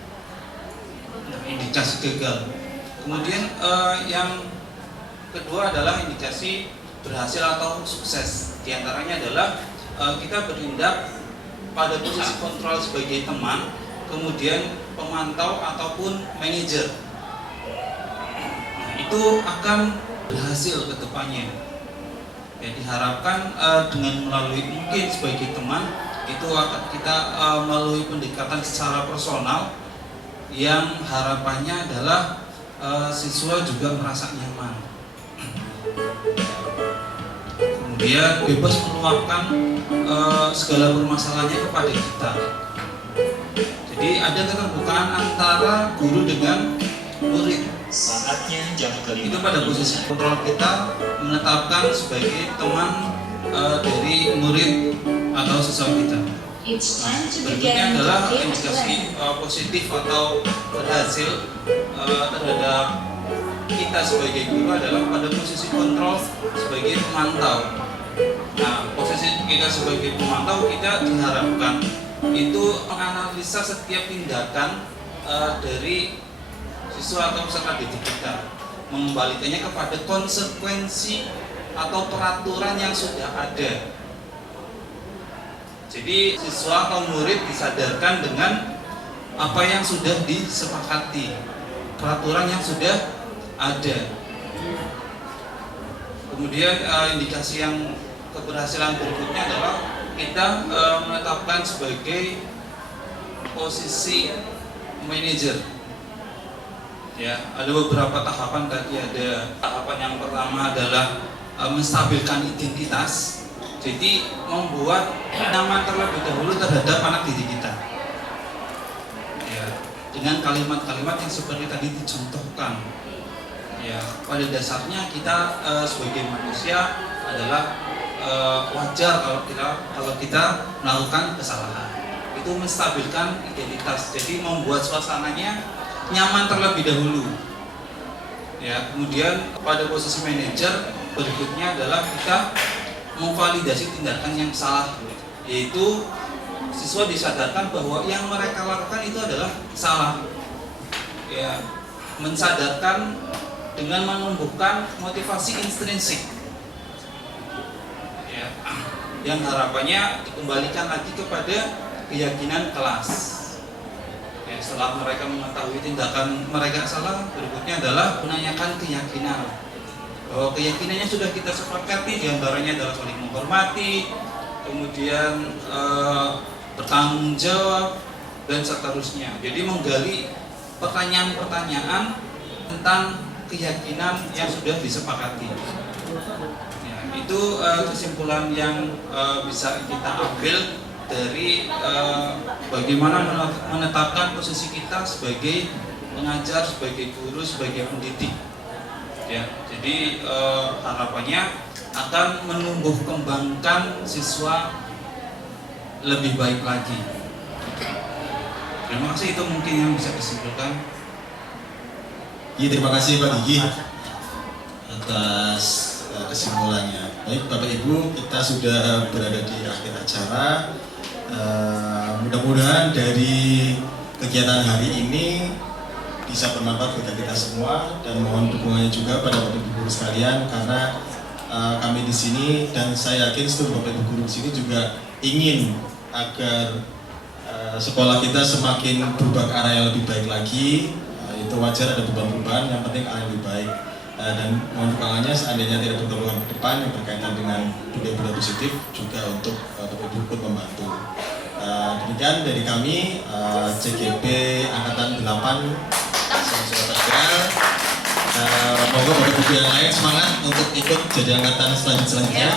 Indikasi gagal. Kemudian yang kedua adalah indikasi berhasil atau sukses. Di antaranya adalah kita bertindak pada posisi kontrol sebagai teman, kemudian pemantau ataupun manajer. Itu akan berhasil ke depannya. Ya, diharapkan dengan melalui mungkin sebagai teman itu akan kita melalui pendekatan secara personal yang harapannya adalah siswa juga merasa nyaman. Kemudian bebas meluapkan segala permasalahannya kepada kita. Jadi ada keterbukaan antara guru dengan murid. Saatnya jam kelima. Itu pada posisi kontrol kita menetapkan sebagai teman dari murid atau siswa kita. Berikutnya adalah indikasi positif atau berhasil terhadap kita sebagai guru adalah pada posisi kontrol sebagai pemantau. Nah, posisi kita sebagai pemantau, kita diharapkan itu menganalisa setiap tindakan dari siswa atau peserta didik kita, mengembalikannya kepada konsekuensi atau peraturan yang sudah ada. Jadi siswa atau murid disadarkan dengan apa yang sudah disepakati, peraturan yang sudah ada. Kemudian indikasi yang keberhasilan berikutnya adalah kita menetapkan sebagai posisi manajer. Ya, ada beberapa tahapan tadi. Ada tahapan yang pertama adalah menstabilkan identitas. Jadi membuat nyaman terlebih dahulu terhadap anak didik kita. Ya, dengan kalimat-kalimat yang seperti tadi dicontohkan. Ya, pada dasarnya kita sebagai manusia adalah wajar kalau kita melakukan kesalahan. Itu menstabilkan identitas. Jadi membuat suasananya nyaman terlebih dahulu. Ya, kemudian pada posisi manajer berikutnya adalah kita memvalidasi tindakan yang salah, yaitu siswa disadarkan bahwa yang mereka lakukan itu adalah salah. Ya, mensadarkan dengan menumbuhkan motivasi intrinsik. Ya, yang harapannya dikembalikan lagi kepada keyakinan kelas. Ya, setelah mereka mengetahui tindakan mereka salah, berikutnya adalah menanyakan keyakinan. Bahwa keyakinannya sudah kita sepakati, diantaranya adalah saling menghormati, kemudian bertanggung jawab, dan seterusnya. Jadi menggali pertanyaan-pertanyaan tentang keyakinan yang sudah disepakati. Ya, itu kesimpulan yang bisa kita ambil dari bagaimana menetapkan posisi kita sebagai pengajar, sebagai guru, sebagai pendidik. Ya, jadi harapannya akan menumbuh kembangkan siswa lebih baik lagi. Terima kasih, itu mungkin yang bisa disimpulkan. Ya, terima kasih Pak Diki atas kesimpulannya. Baik Bapak Ibu, kita sudah berada di akhir acara. Mudah-mudahan dari kegiatan hari ini bisa bermanfaat bagi kita semua, dan mohon dukungannya juga pada Bapak Ibu guru sekalian, karena kami di sini dan saya yakin seluruh Bapak Ibu guru di sini juga ingin agar sekolah kita semakin berubah ke arah yang lebih baik lagi. Itu wajar, ada perubahan-perubahan, yang penting arah yang lebih baik. Dan mohon dukungannya seandainya tidak berkembang ke depan yang berkaitan dengan budaya-budaya positif juga untuk Bapak Ibu ikut membantu. Demikian dari kami CGP Angkatan 8 Surabaya. Moga Bapak Ibu yang lain semangat untuk ikut jadi angkatan selanjutnya.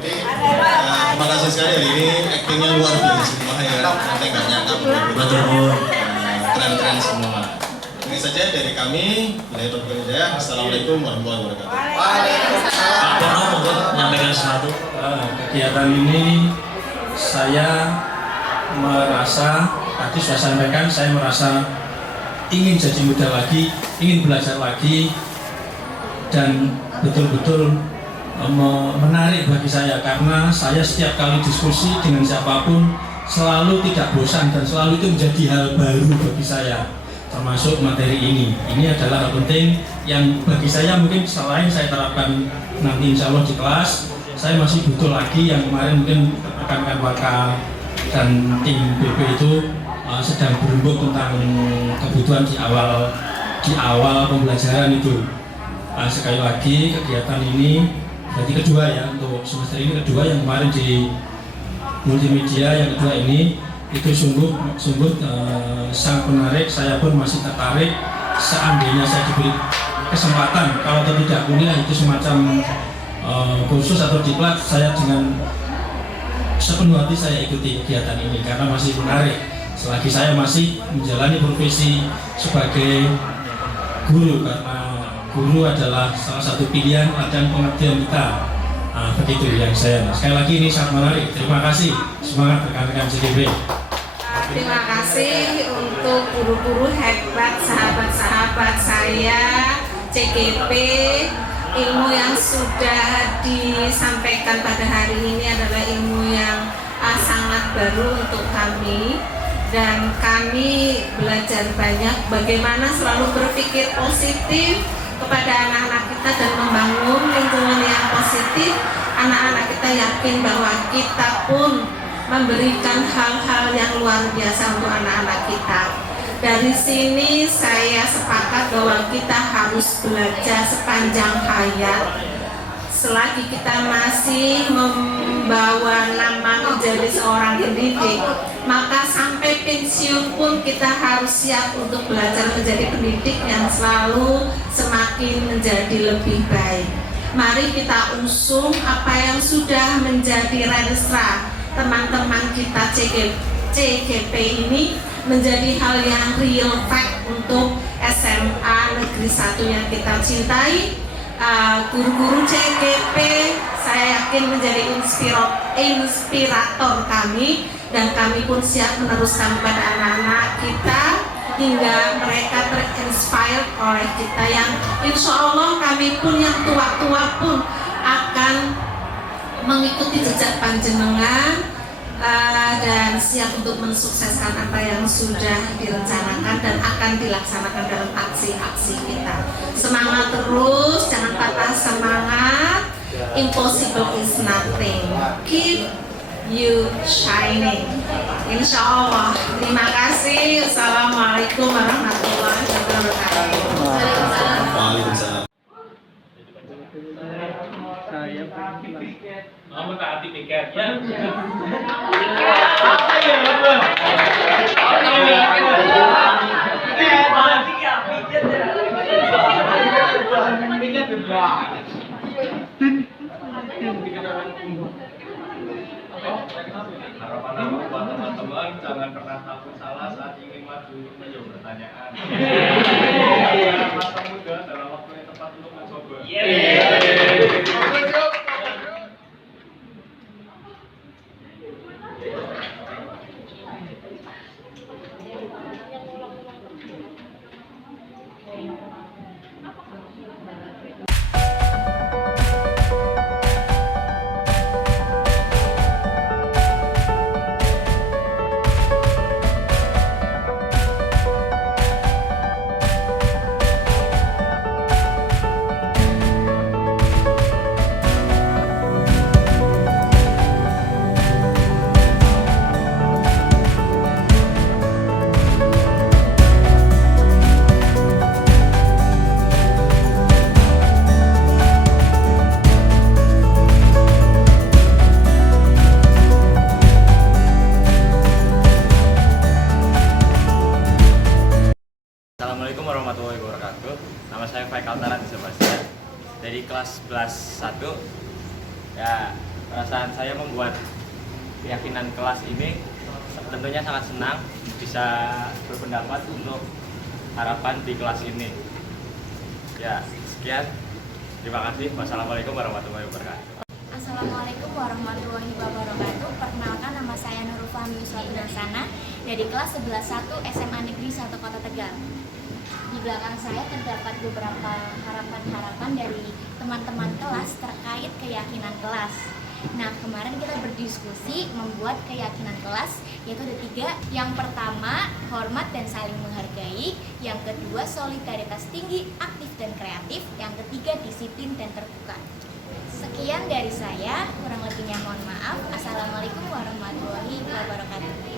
Terima kasih sekali, hari ini aktingnya luar biasa semua ya. Saya nggak nyangka betul-betul keren-keren semua. Ini saja dari kami. Assalamualaikum warahmatullahi wabarakatuh. Pak Pono untuk menyampaikan sesuatu. Kegiatan ini saya merasa, tadi sudah sampaikan, saya merasa ingin jadi muda lagi, ingin belajar lagi, dan betul-betul menarik bagi saya, karena saya setiap kali diskusi dengan siapapun selalu tidak bosan dan selalu itu menjadi hal baru bagi saya, termasuk materi ini. Ini adalah hal penting yang bagi saya mungkin selain saya terapkan nanti insya Allah di kelas, saya masih butuh lagi yang kemarin mungkin rekan-rekan Waka dan tim BP itu sedang berembuk tentang kebutuhan di awal pembelajaran itu. Sekali lagi kegiatan ini berarti kedua ya, untuk semester ini kedua, yang kemarin di multimedia yang kedua ini itu sungguh sangat menarik. Saya pun masih tertarik seandainya saya diberi kesempatan, kalau tidak kuliah itu semacam kursus atau diklat, saya dengan sepenuh hati saya ikuti kegiatan ini karena masih menarik selagi saya masih menjalani profesi sebagai guru, karena guru adalah salah satu pilihan dan pengabdian kita. Begitu yang saya. Sekali lagi ini sangat menarik. Terima kasih, semangat rekan-rekan CGP. Terima kasih untuk guru-guru hebat, sahabat-sahabat saya CGP. Ilmu yang sudah disampaikan pada hari ini adalah ilmu yang sangat baru untuk kami, dan kami belajar banyak bagaimana selalu berpikir positif kepada anak-anak kita dan membangun lingkungan yang positif. Anak-anak kita yakin bahwa kita pun memberikan hal-hal yang luar biasa untuk anak-anak kita. Dari sini saya sepakat bahwa kita harus belajar sepanjang hayat selagi kita masih membawa nama menjadi seorang pendidik, maka sampai pensiun pun kita harus siap untuk belajar menjadi pendidik yang selalu semakin menjadi lebih baik. Mari kita usung apa yang sudah menjadi renstra teman-teman kita CGP ini menjadi hal yang real fact untuk SMA Negeri 1 yang kita cintai. Guru-guru CGP saya yakin menjadi inspirator kami, dan kami pun siap meneruskan pada anak-anak kita hingga mereka terinspire oleh kita, yang insya Allah kami pun yang tua-tua pun akan mengikuti jejak panjenengan dan siap untuk mensukseskan apa yang sudah direncanakan dan akan dilaksanakan dalam aksi-aksi kita. Semangat terus, jangan patah semangat. Impossible is nothing. Keep you shining. Insya Allah. Terima kasih. Assalamualaikum warahmatullahi wabarakatuh. Waalaikumsalam. Saya tiket. Kamu tak tiket ya? Harapan buat teman-teman, jangan pernah takut salah saat ingin maju untuk menjawab pertanyaan. Masa muda dalam waktu yang tepat untuk mencoba. Assalamualaikum warahmatullahi wabarakatuh. Nama saya Faikal Taran Sebastian dari kelas 11-1. Ya, perasaan saya membuat keyakinan kelas ini tentunya sangat senang bisa berpendapat untuk harapan di kelas ini. Ya, sekian. Terima kasih. Wassalamualaikum warahmatullahi wabarakatuh. Assalamualaikum warahmatullahi wabarakatuh. Perkenalkan, nama saya Nurul Fahmi Wiswatudarsana dari kelas 11-1 SMA Negeri 1 Kota Tegal. Di belakang saya terdapat beberapa harapan-harapan dari teman-teman kelas terkait keyakinan kelas. Nah, kemarin kita berdiskusi membuat keyakinan kelas, yaitu ada 3. Yang pertama, hormat dan saling menghargai. Yang kedua, solidaritas tinggi, aktif dan kreatif. Yang ketiga, disiplin dan terbuka. Sekian dari saya, kurang lebihnya mohon maaf. Assalamualaikum warahmatullahi wabarakatuh.